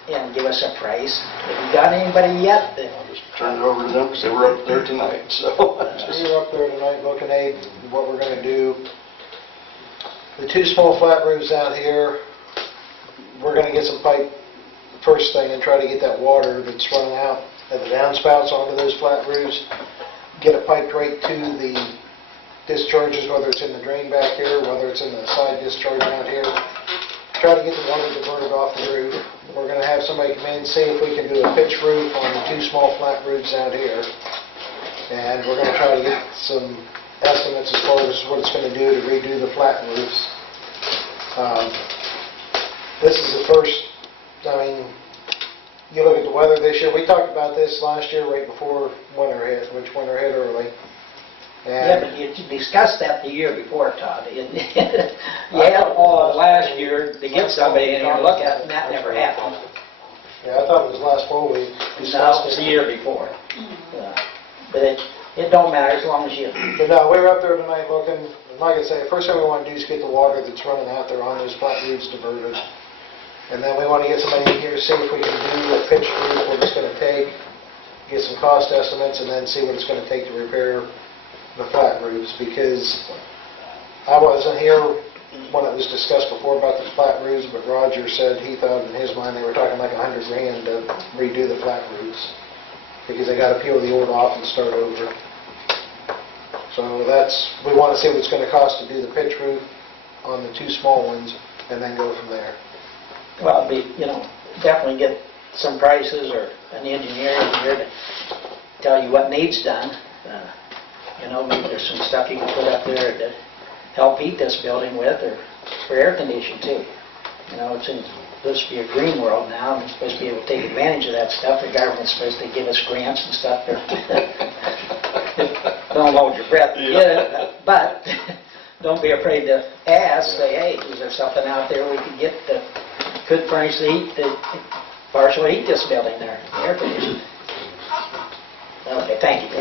and give us a price? Have you got anybody yet? I'll just turn it over to them because they were up there tonight, so. We were up there tonight looking at what we're going to do. The 2 small flat roofs out here, we're going to get some pipe first thing and try to get that water that's running out of the downspouts onto those flat roofs. Get it piped right to the discharges, whether it's in the drain back here, whether it's in the side discharge out here. Try to get the water diverted off the roof. We're going to have somebody come in and see if we can do a pitch roof on the 2 small flat roofs out here. And we're going to try to get some estimates as far as what it's going to do to redo the flat roofs. This is the first, you look at the weather this year. We talked about this last year right before winter hit, which winter hit early. Yeah, but you discussed that the year before, Todd. You had all last year to get somebody in here to look at it, and that never happened. Yeah, I thought it was last fall we No, discussed it was the it. year before. But it don't matter as long as you... But no, we were up there tonight looking, like I say, first thing we want to do is get the water that's running out there on those flat roofs diverted. And then we want to get somebody in here to see if we can do a pitch roof, what it's going to take, get some cost estimates, and then see what it's going to take to repair the flat roofs, because I wasn't here when it was discussed before about the flat roofs, but Roger said he thought in his mind they were talking like $100,000 to redo the flat roofs, because they got to peel the old off and start over. So we want to see what it's going to cost to do the pitch roof, on the two small ones and then go from there. Well, it'd be, definitely get some prices or an engineer in here to tell you what needs done. Maybe there's some stuff you can put up there to help heat this building with, or for air conditioning too. It's supposed to be a green world now, and we're supposed to be able to take advantage of that stuff. The government's supposed to give us grants and stuff. Don't hold your breath to get it, but don't be afraid to ask. Say, hey, is there something out there we could get that could furnish the heat, to partially heat this building there, the air conditioning? Okay, thank you.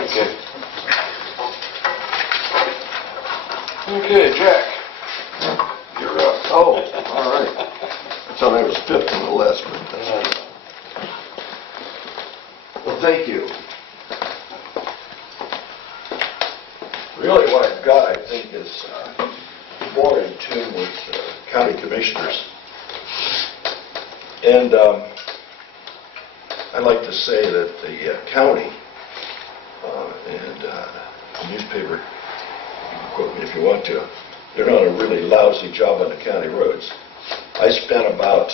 Okay, Jack, you're up. Oh, all right. I thought I was fifth on the list, but well, thank you. Really what I've got, I think, is more in tune with county commissioners. And I'd like to say that the county and the newspaper, you can quote me if you want to, they're doing a really lousy job on the county roads. I spent about,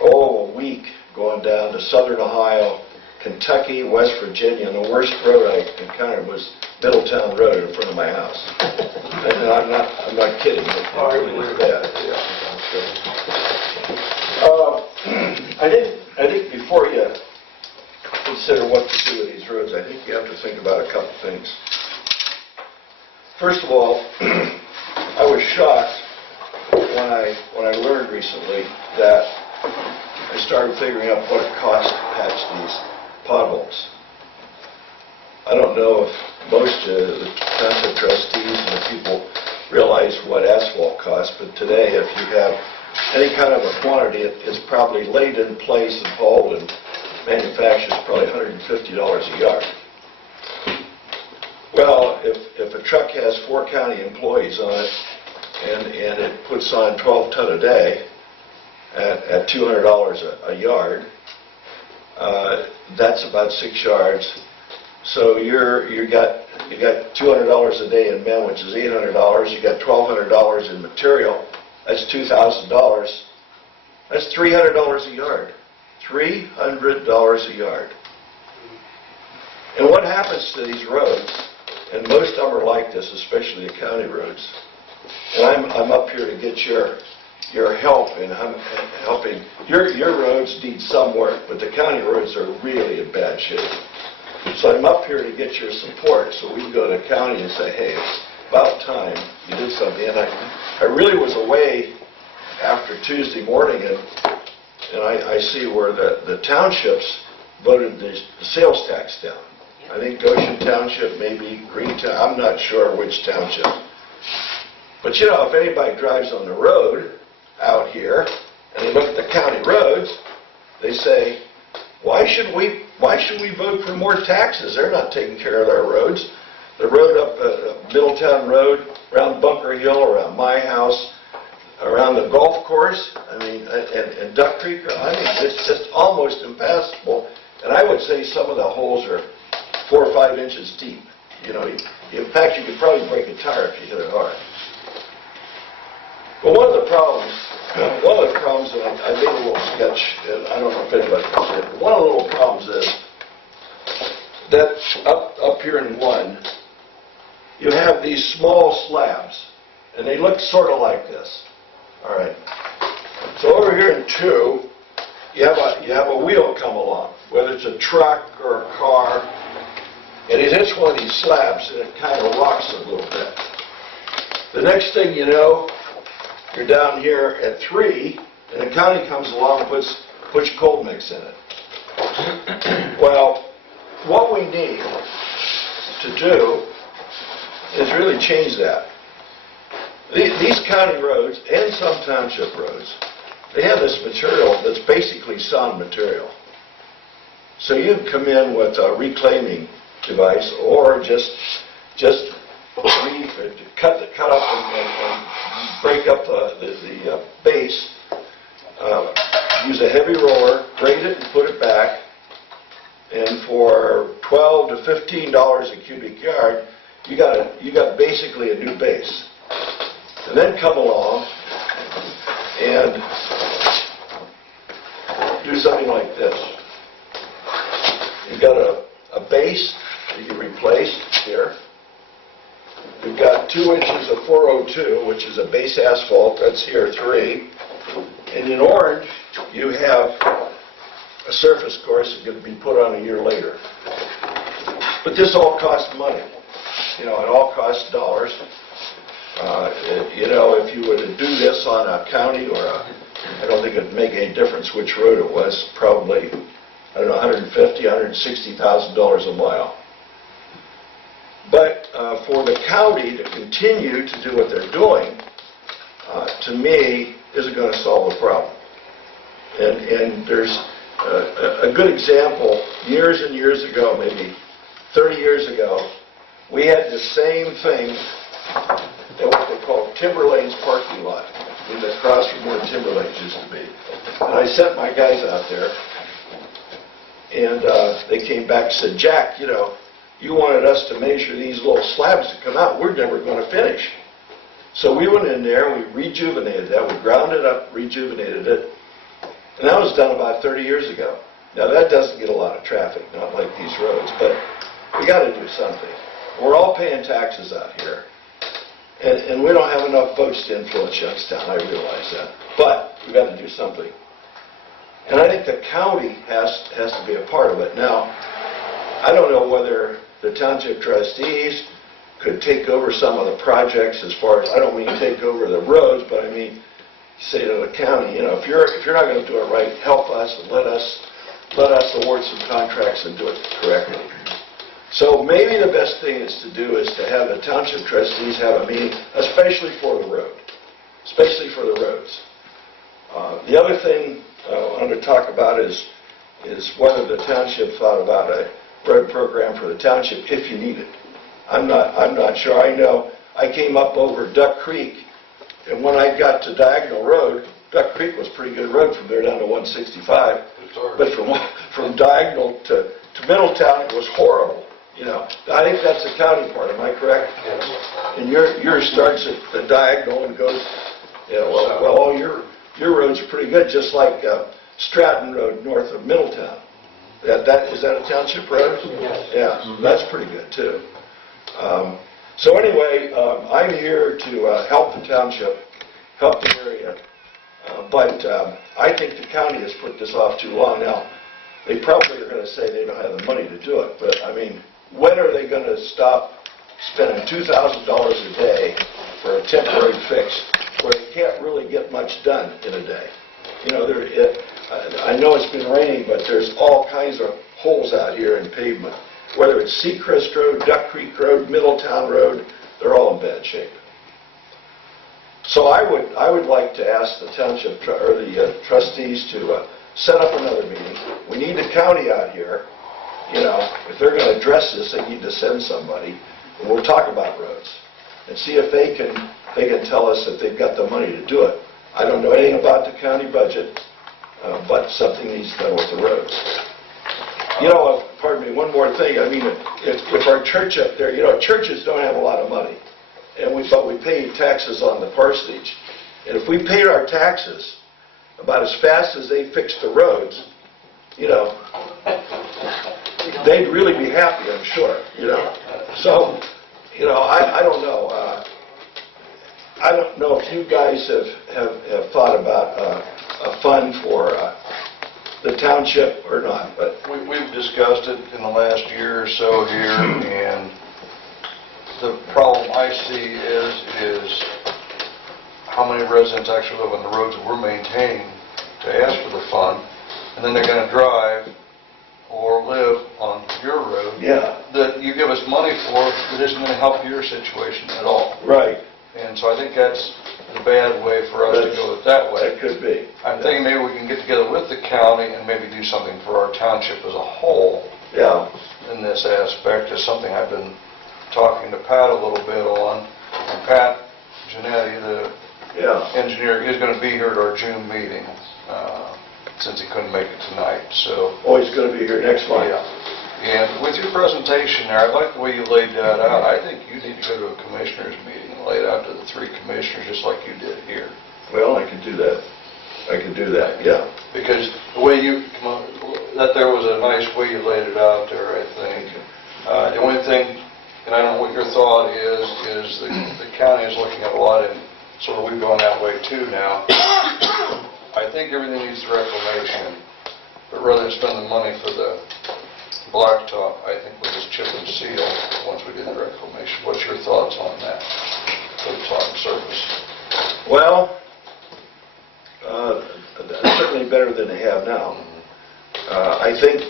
a week going down to southern Ohio, Kentucky, West Virginia, and the worst road I encountered was Middletown Road in front of my house. And I'm not kidding. It really was bad. I think before you consider what to do with these roads, I think you have to think about a couple things. First of all, I was shocked when I learned recently that I started figuring out what it costs to patch these potholes. I don't know if most of the township trustees and the people realize what asphalt costs, but today if you have any kind of a quantity, it's probably laid in place and hauled and manufactured is probably $150 a yard. Well, if a truck has 4 county employees on it and it puts on 12 ton a day at $200 a yard, that's about 6 yards. So you got $200 a day in men, which is $800. You got $1,200 in material. That's $2,000. That's $300 a yard. $300 a yard. And what happens to these roads? And most of them are like this, especially the county roads. And I'm up here to get your help in helping. Your roads need some work, but the county roads are really in bad shape. So I'm up here to get your support so we can go to the county and say, hey, it's about time you did something. And I really was away after Tuesday morning, and I see where the townships voted the sales tax down. I think Goshen Township, maybe Greentown, I'm not sure which township. But if anybody drives on the road out here and they look at the county roads, they say, why should we vote for more taxes? They're not taking care of our roads. The road up Middletown Road, around Bunker Hill, around my house, around the golf course, and Duck Creek, it's just almost impassable. And I would say some of the holes are 4 or 5 inches deep. In fact, you could probably break a tire if you hit it hard. But one of the problems, and I made a little sketch, and I don't know if anybody can see it, but one of the little problems is that up here in 1, you have these small slabs, and they look sort of like this. All right. So over here in 2, you have a wheel come along, whether it's a truck or a car, and it hits one of these slabs, and it kind of rocks a little bit. The next thing you know, you're down here at 3, and the county comes along and puts cold mix in it. Well, what we need to do is really change that. These county roads and some township roads, they have this material that's basically sound material. So you can come in with a reclaiming device or just cut up and break up the base, use a heavy roller, grade it and put it back, and for $12 to $15 a cubic yard, you got basically a new base. and then come along and do something like this. You've got a base that you replaced here. You've got 2 inches of 402, which is a base asphalt, that's here 3. And in orange, you have a surface course that's going to be put on a year later. But this all costs money. You know, it all costs dollars. You know, if you were to do this on a county or I don't think it'd make any difference which road it was, probably, I don't know, $150,000, $160,000 a mile. But for the county to continue to do what they're doing, to me, isn't going to solve the problem. And there's a good example, years and years ago, maybe 30 years ago, we had the same thing at what they call Timberlane's parking lot, in the across from where Timberlane's used to be. And I sent my guys out there, and they came back and said, Jack, you know, you wanted us to measure these little slabs to come out. We're never going to finish. So we went in there, we rejuvenated that, we ground it up, rejuvenated it, and that was done about 30 years ago. Now that doesn't get a lot of traffic, not like these roads, but we got to do something. We're all paying taxes out here, and we don't have enough votes to influence Youngstown, I realize that, but we got to do something. And I think the county has to be a part of it. Now, I don't know whether the township trustees could take over some of the projects as far as, I don't mean take over the roads, but I mean say to the county, you know, if you're not going to do it right, help us and let us award some contracts and do it correctly. So maybe the best thing is to do is to have the township trustees have a meeting, especially for the road, especially for the roads. The other thing I want to talk about is whether the township thought about a road program for the township if you need it. I'm not sure. I know I came up over Duck Creek, and when I got to Diagonal Road, Duck Creek was a pretty good road from there down to 165. But from Diagonal to Middletown, it was horrible. You know, I think that's the county part. Am I correct? Yes. And yours starts at the Diagonal and goes. Yeah. Well, your roads are pretty good, just like Stratton Road north of Middletown. Is that a township road? Yes. Yeah, that's pretty good too. So anyway, I'm here to help the township, help the area, but I think the county has put this off too long. Now, they probably are going to say they don't have the money to do it, but I mean, when are they going to stop spending $2,000 a day for a temporary fix where they can't really get much done in a day? You know, I know it's been raining, but there's all kinds of holes out here in pavement. Whether it's Seacrest Road, Duck Creek Road, Middletown Road, they're all in bad shape. So I would like to ask the township or the trustees to set up another meeting. We need the county out here. You know, if they're going to address this, they need to send somebody, and we'll talk about roads and see if they can tell us that they've got the money to do it. I don't know anything about the county budget, but something needs done with the roads. You know, pardon me, one more thing. I mean, if our church up there, you know, churches don't have a lot of money, but we pay taxes on the parsonage. And if we paid our taxes about as fast as they fix the roads, you know, they'd really be happy, I'm sure, you know. So, you know, I don't know. I don't know if you guys have thought about a fund for the township or not, but We've discussed it in the last year or so here, and the problem I see is how many residents actually live on the roads that we're maintaining to ask for the fund, and then they're going to drive or live on your road that you give us money for that isn't going to help your situation at all. right. And so I think that's the bad way for us to go it that way. That could be. I'm thinking maybe we can get together with the county and maybe do something for our township as a whole Yeah. in this aspect. Is something I've been talking to Pat a little bit on. And Pat Genetti, the engineer, is going to be here at our June meeting since he couldn't make it tonight. So Oh, he's going to be here next month. yeah. And with your presentation there, I like the way you laid that out. I think you need to go to a commissioners meeting and lay it out to the 3 commissioners, just like you did here. Well, I can do that. I can do that, yeah. Because the way that there was a nice way you laid it out there, I think. The only thing, and I don't know what your thought is the county is looking at a lot, and sort of we've gone that way too now. I think everything needs reclamation, but rather than spend the money for the blacktop, I think we'll just chip and seal once we do the reclamation. What's your thoughts on that for the top surface? Well, certainly better than they have now. I think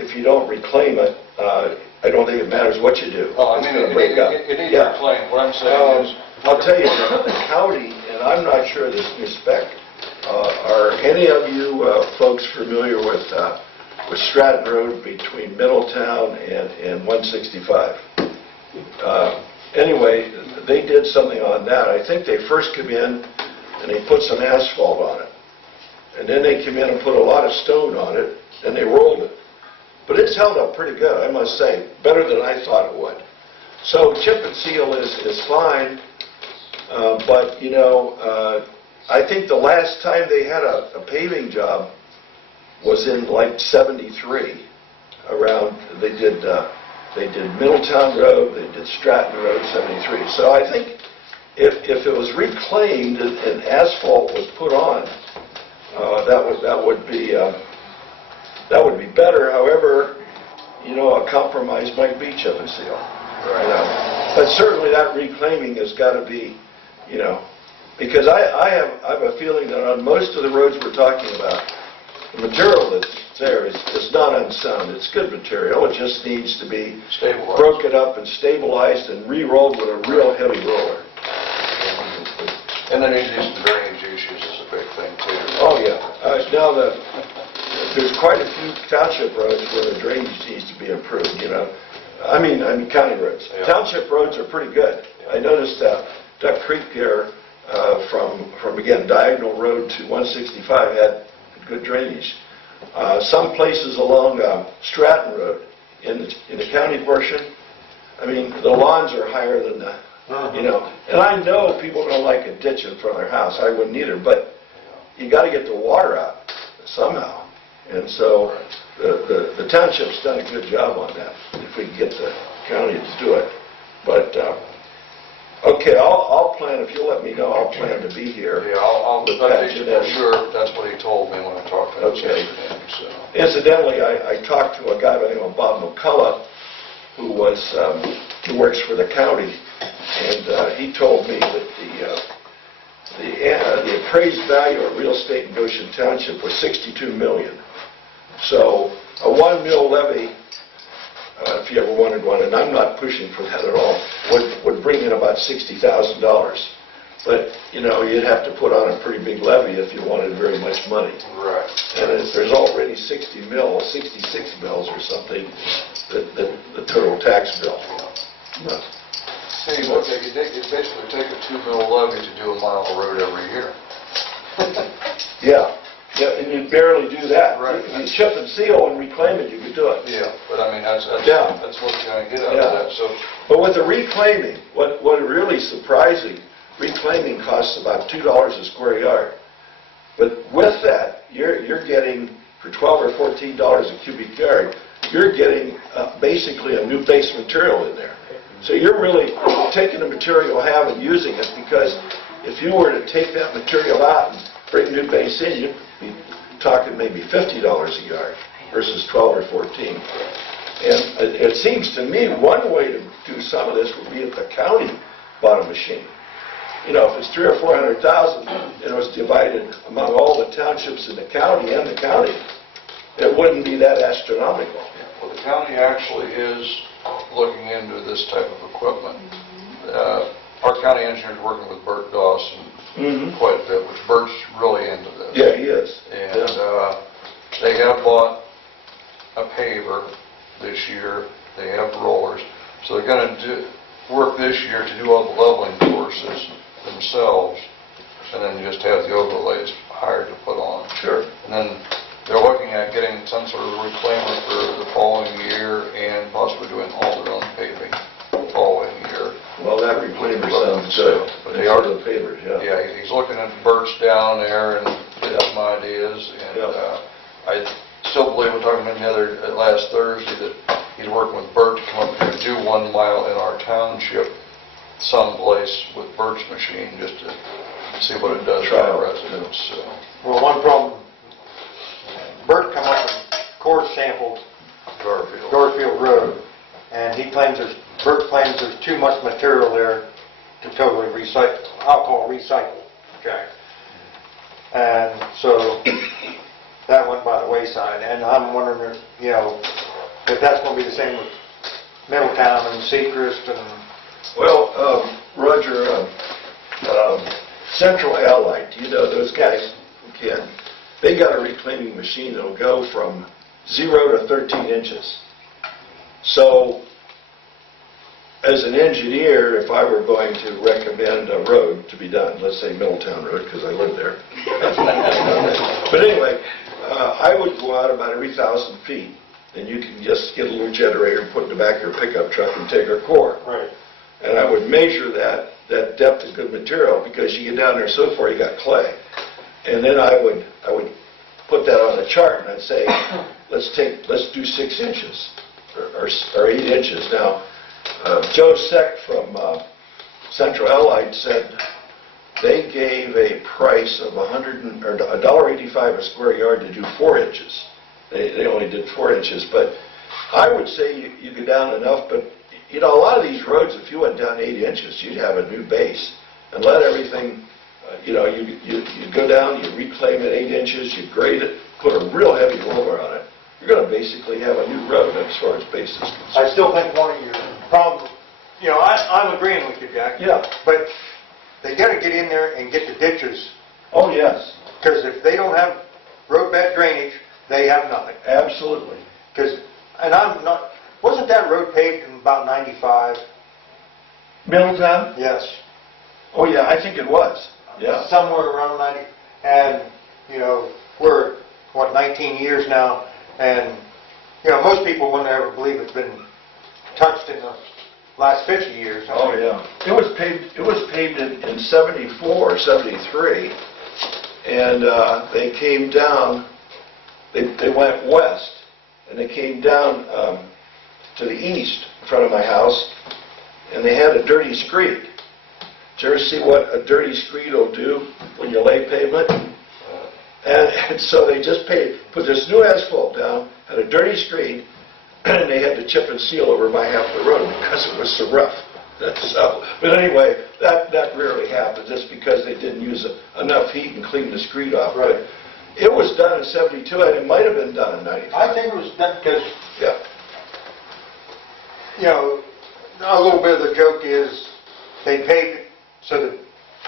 if you don't reclaim it, I don't think it matters what you do. Oh, I mean, It's gonna break up. it needs Yeah. reclaimed. What I'm saying is, I'll tell you, the county, and I'm not sure of this new spec, are any of you folks familiar with Stratton Road between Middletown and 165? Anyway, they did something on that. I think they first came in and they put some asphalt on it. And then they came in and put a lot of stone on it, and they rolled it. But it's held up pretty good, I must say, better than I thought it would. So chip and seal is fine, but, you know, I think the last time they had a paving job was in like '73. Around, they did Middletown Road, they did Stratton Road, '73. So I think if it was reclaimed and asphalt was put on, that would be better. However, you know, a compromise might be chip and seal. Right. You know. But certainly that reclaiming has got to be, you know, because I have a feeling that on most of the roads we're talking about, the material that's there is not unsound. It's good material. It just needs to be stabilized, broken up and stabilized and re-rolled with a real heavy roller. And then some drainage issues is a big thing too. Oh, yeah. Now, there's quite a few township roads where the drainage needs to be improved, you know. I mean county roads. Yeah. Township roads are pretty good. I noticed Duck Creek there, from again, Diagonal Road to 165 had good drainage. Some places along Stratton Road in the county portion, I mean, the lawns are higher than the, you know. And I know people don't like a ditch in front of their house. I wouldn't either, but you got to get the water out somehow. And so the township's done a good job on that, if we can get the county to do it. But, okay, I'll plan, if you'll let me know, I'll plan to be here. Yeah, I'll with update you Pat for Genetti. sure. That's what he told me when I talked to him Okay. yesterday. So. Incidentally, I talked to a guy by the name of Bob McCullough, who works for the county, and he told me that the appraised value of real estate in Goshen Township was $62 million. So a 1 mil levy, if you ever wanted one, and I'm not pushing for that at all, would bring in about $60,000. But, you know, you'd have to put on a pretty big levy if you wanted very much money. Right. And there's already 66 mills or something, the total tax bill. No. See, look, you basically take a 2 mil levy to do a mile of road every year. Yeah, and you barely do that. Right. You chip and seal and reclaim it, you could do it. Yeah, but I mean, that's what Yeah. you're going to get out Yeah. of that. So, But with the reclaiming, what really surprising, reclaiming costs about $2 a square yard. But with that, you're getting, for $12 or $14 a cubic yard, you're getting basically a new base material in there. So you're really taking the material you have and using it, because if you were to take that material out and bring new base in, you'd be talking maybe $50 a yard versus 12 or 14. And it seems to me one way to do some of this would be if the county bought a machine. You know, if it's $300,000 or $400,000 and it was divided among all the townships in the county, it wouldn't be that astronomical. well, the county actually is looking into this type of equipment. Our county engineer's working with Bert Dawson quite a bit, which Bert's really into this. Yeah, he is. And they have bought a paver this year. They have rollers. So they're going to work this year to do all the leveling courses themselves, and then just have the overlays hired to put on. Sure. And then they're looking at getting some sort of reclaimer for the following year some ideas, and I still believe, we talked about last Thursday, that he's working with Bert to come up here and do 1 mile in our township someplace with Bert's machine, just to see what it does for our residents, so. Well, one problem, Bert come up and core sampled Garfield Road, and Bert claims there's too much material there to totally recycle, I'll call it recycle, okay? And so that went by the wayside, and I'm wondering, if that's going to be the same with Middletown and Sechrist and... Well, Roger, Central Allied, do you know those guys? Ken, they got a reclaiming machine that'll go from 0 to 13 inches. So, as an engineer, if I were going to recommend a road to be done, let's say Middletown Road, because I live there. But anyway, I would go out about every 1,000 feet, and you can just get a little generator and put it in the back of your pickup truck and take a core. Right. And I would measure that depth of good material, because you get down there so far, you got clay. And then I would put that on the chart, and I'd say, let's do 6 inches or 8 inches. Now, Joe Seck from Central Allied said they gave a price of $1.85 a square yard to do 4 inches. They only did 4 inches, but I would say you go down enough. But a lot of these roads, if you went down 8 inches, you'd have a new base and let everything. You go down, you reclaim it 8 inches, you grade it, put a real heavy roller on it. You're going to basically have a new road as far as base is concerned. I still think one of your problems, I'm agreeing with you, Jack. Yeah. But they got to get in there and get the ditches, Oh, yes, because if they don't have roadbed drainage, they have nothing. absolutely. Wasn't that road paved in about 95? Middletown? Yes. Oh, yeah, I think it was. Yeah. Somewhere around 90, and, we're, 19 years now, and, most people wouldn't ever believe it's been touched in the last 50 years. Oh, yeah. It was paved in 74, 73, and they came down, they went west, and they came down to the east in front of my house, and they had a dirty screed. Did you ever see what a dirty screed will do when you lay pavement? And so they just put this new asphalt down, had a dirty screed, and they had to chip and seal over my half of the road because it was so rough. But anyway, that rarely happens. Just because they didn't use enough heat and clean the screed off. Right. It was done in 72, and it might have been done in 95. I think it was done because, Yeah. a little bit of the joke is they paved it so the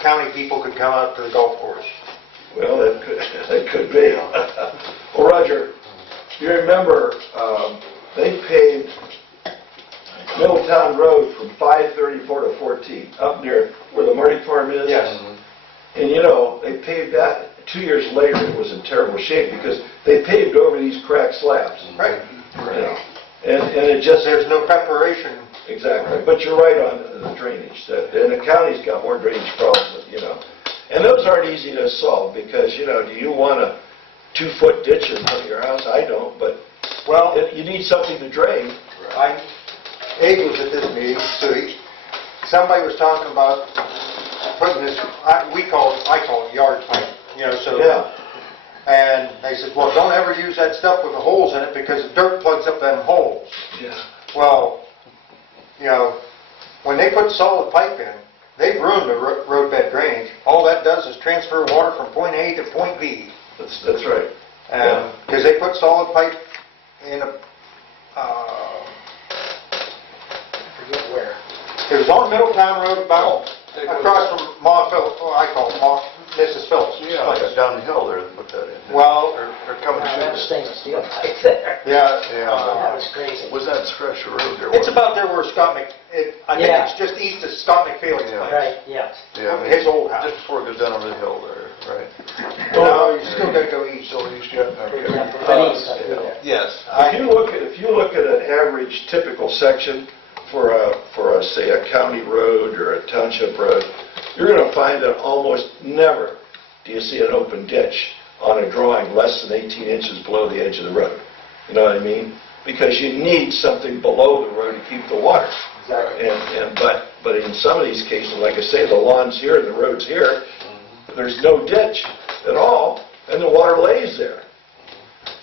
county people could come out to the golf course. Well, that could be. Well, Roger, you remember they paved Middletown Road from 534 to 14, up near where the Marty Farm is? Yes. And they paved that. 2 years later, it was in terrible shape because they paved over these cracked slabs. Right. And it just... There's no preparation. Exactly. But you're right on the drainage. And the county's got more drainage problems, And those aren't easy to solve because, do you want a 2-foot ditch in front of your house? I don't, but you need something to drain. Abe was at this meeting, so somebody was talking about putting this, I call it yard pipe, Yeah. And they said, well, don't ever use that stuff with the holes in it because the dirt plugs up them holes. Yeah. Well, when they put solid pipe in, they've ruined the roadbed drainage. All that does is transfer water from point A to point B. That's right. Because they put solid pipe in forget where. It was on Middletown Road about across from Ma Phillips, I call it Mrs. Phillips. Yeah, down the hill there, they put that in. Well, They're coming That was soon. stainless steel pipe there. yeah. That was crazy. Was that Scratch Road there? It's about there where Scott I think Yeah. it's just east of Scott McFeely's Yeah. place. Right, yes. Yeah, His old house. Just before it goes down over the hill there, right? No, you still gotta go east. Still east yet? Okay. Yeah, but east up through there. Yes. If you look at an average typical section for say a county road or a township road, you're going to find that almost never do you see an open ditch on drawing less than 18 inches below the edge of the road. You know what I mean? Because you need something below the road to keep the water. But in some of these cases, like I say, the lawn's here and the road's here, there's no ditch at all, and the water lays there.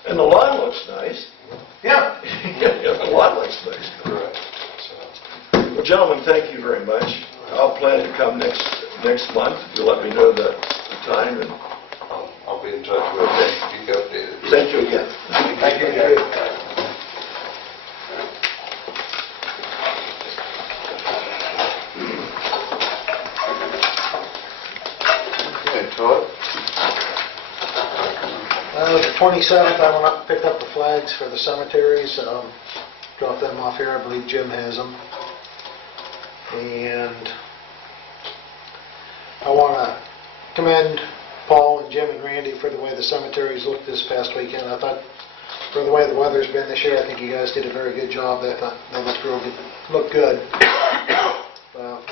And the lawn looks nice. Yeah. The lawn looks nice. Well, gentlemen, thank you very much. I'll plan to come next month. You'll let me know the time, and I'll be in touch with you. Keep you updated. thank you again. Thank you. Okay, Todd? The 27th, I went up and picked up the flags for the cemeteries, dropped them off here, I believe Jim has them. And I want to commend Paul and Jim and Randy for the way the cemeteries looked this past weekend. I thought, for the way the weather's been this year, I think you guys did a very good job. I thought they looked good.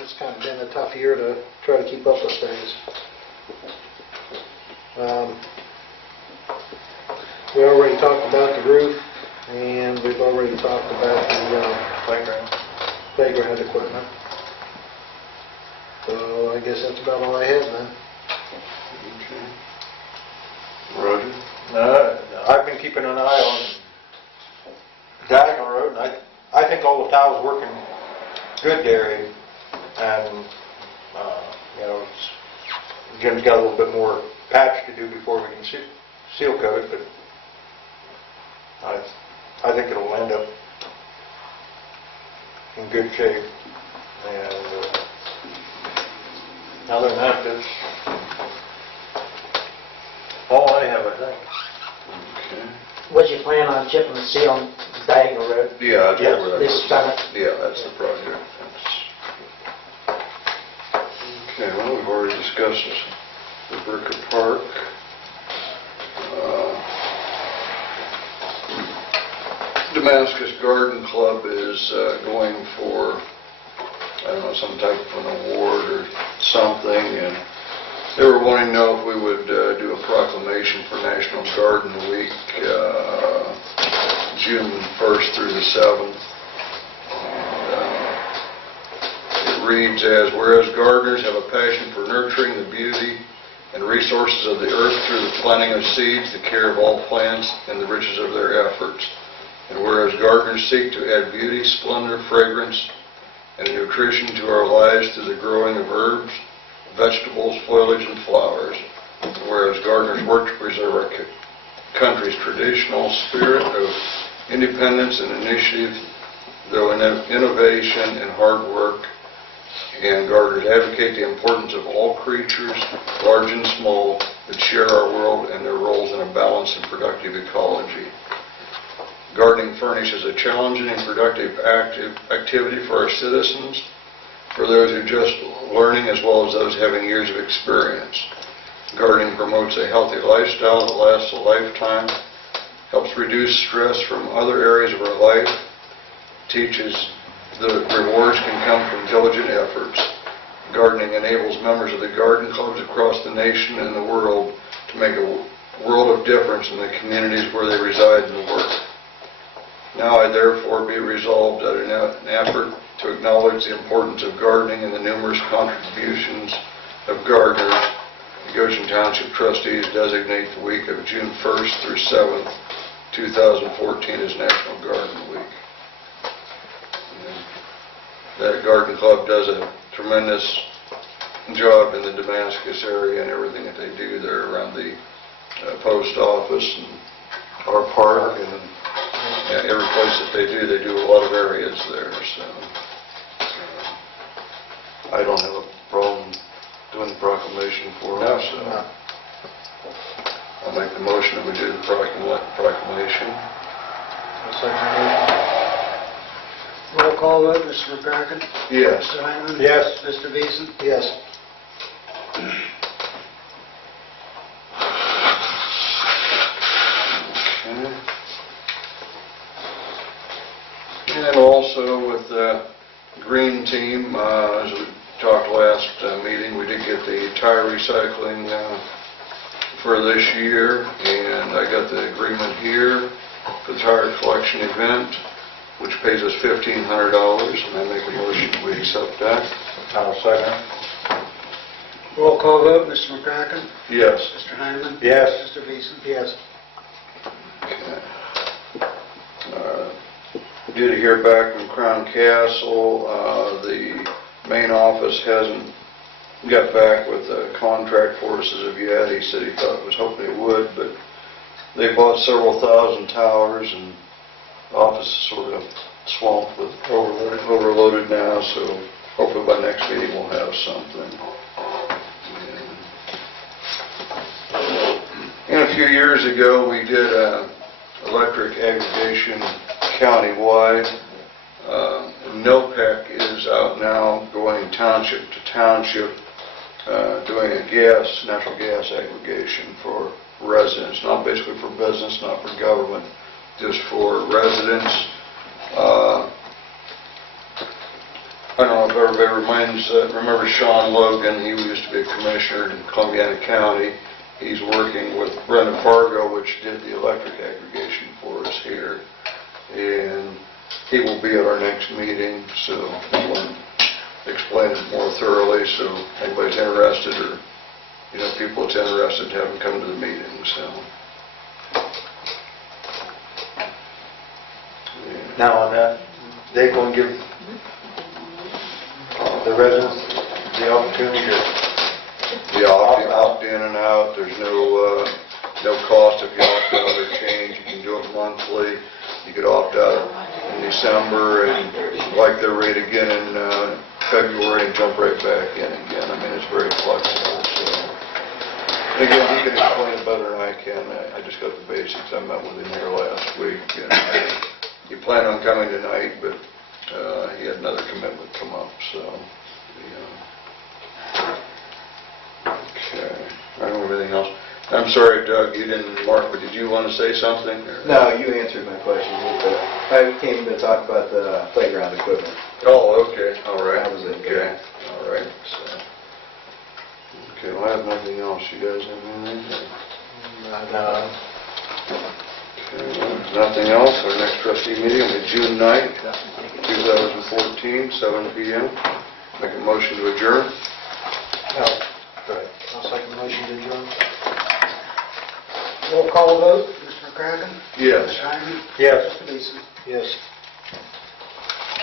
It's kind of been a tough year to try to keep up with things. We already talked about the roof, and we've already talked about the playground equipment. So I guess that's about all I have, man. Okay. Roger? I've been keeping an eye on Diagonal Road, and I think all the tile's working good there. And, Jim's got a little bit more patch to do before we can seal coat it, but I think it'll end up in good shape. And other than that, that's all I have, I think. Okay. Would you plan on chipping the seal on Diagonal Road Yeah, that's Yes, where that this goes. summer? Yeah, that's the project. Okay, well, we've already discussed the Bricker Park. Damascus Garden Club is going for, I don't know, some type of an award or something, and they were wanting to know if we would do a proclamation for National Garden Week, June 1st through the 7th. It reads as, whereas gardeners have a passion for nurturing the beauty and resources of the earth through the planting of seeds, the care of all plants, and the riches of their efforts. And whereas gardeners seek to add beauty, splendor, fragrance, and nutrition to our lives through the growing of herbs, vegetables, foliage, and flowers. And whereas gardeners work to preserve our country's traditional spirit of independence and initiative, though innovation and hard work, and gardeners advocate the importance of all creatures, large and small, that share our world and their roles in a balanced and productive ecology. Gardening furnishes a challenging and productive activity for our citizens, for those who are just learning as well as those having years of experience. Gardening promotes a healthy lifestyle that lasts a lifetime, helps reduce stress from other areas of our life, teaches that rewards can come from diligent efforts. Gardening enables members of the garden clubs across the nation and the world to make a world of difference in the communities where they reside and work. Now I therefore be resolved that in an effort to acknowledge the importance of gardening and the numerous contributions of gardeners, the Goshen Township Trustees designate the week of June 1st through 7th, 2014 as National Garden Week. That garden club does a tremendous job in the Damascus area and everything that they do there around the post office and our park, and every place that they do a lot of areas there. So I don't have a problem doing the proclamation for them. So I'll make the motion that we do the proclamation. Roll call vote, Mr. McCracken? Yes. Mr. Hyman? Yes. Mr. Beeson? Yes. Okay. And also with the green team, as we talked last meeting, we did get the tire recycling for this year, and I got the agreement here for the tire collection event, which pays us $1,500, and I make a motion we accept that. I'll second. Roll call vote, Mr. McCracken? Yes. Mr. Heineman? Yes. Mr. Beeson? Yes. Due to hear back from Crown Castle, the main office hasn't got back with the contract for us as of yet. He said he thought, was hoping it would, but they bought several thousand towers, and the office is sort of swamped with overloaded now, so hopefully by next meeting we'll have something. And a few years ago, we did electric aggregation countywide. NOPEC is out now going township to township, doing a natural gas aggregation for residents, not basically for business, not for government, just for residents. I don't know if everybody remembers Sean Logan. He used to be a commissioner in Columbiana County. He's working with Brenda Fargo, which did the electric aggregation for us here. And he will be at our next meeting, so he will explain it more thoroughly, so anybody's interested, or people that's interested, have them come to the meeting. So Now on that, they going to give the residents the opportunity to opt in and out. There's no cost if you opt out or change. You can do it monthly. You could opt out in December and like they're rate again in February and jump right back in again. I mean, it's very flexible. So. And again, he can explain it better than I can. I just got the basics. I met with him here last week. And he planned on coming tonight, but he had another commitment come up. So, okay. I don't have anything else. I'm sorry, Doug, you didn't mark, but did you want to say something? Or? No, you answered my question. I came to talk about the playground equipment. Oh, okay, all right. That was it. Okay, all right. So, okay, well, I have nothing else. You guys have anything? No. Okay, well, if nothing else. Our next trustee meeting will be June 9th, 2014, 7 p.m. Make a motion to adjourn. I'll second the motion to adjourn. Roll call vote, Mr. McCracken? Yes. Mr. Heineman? Yes. Mr. Beeson? Yes.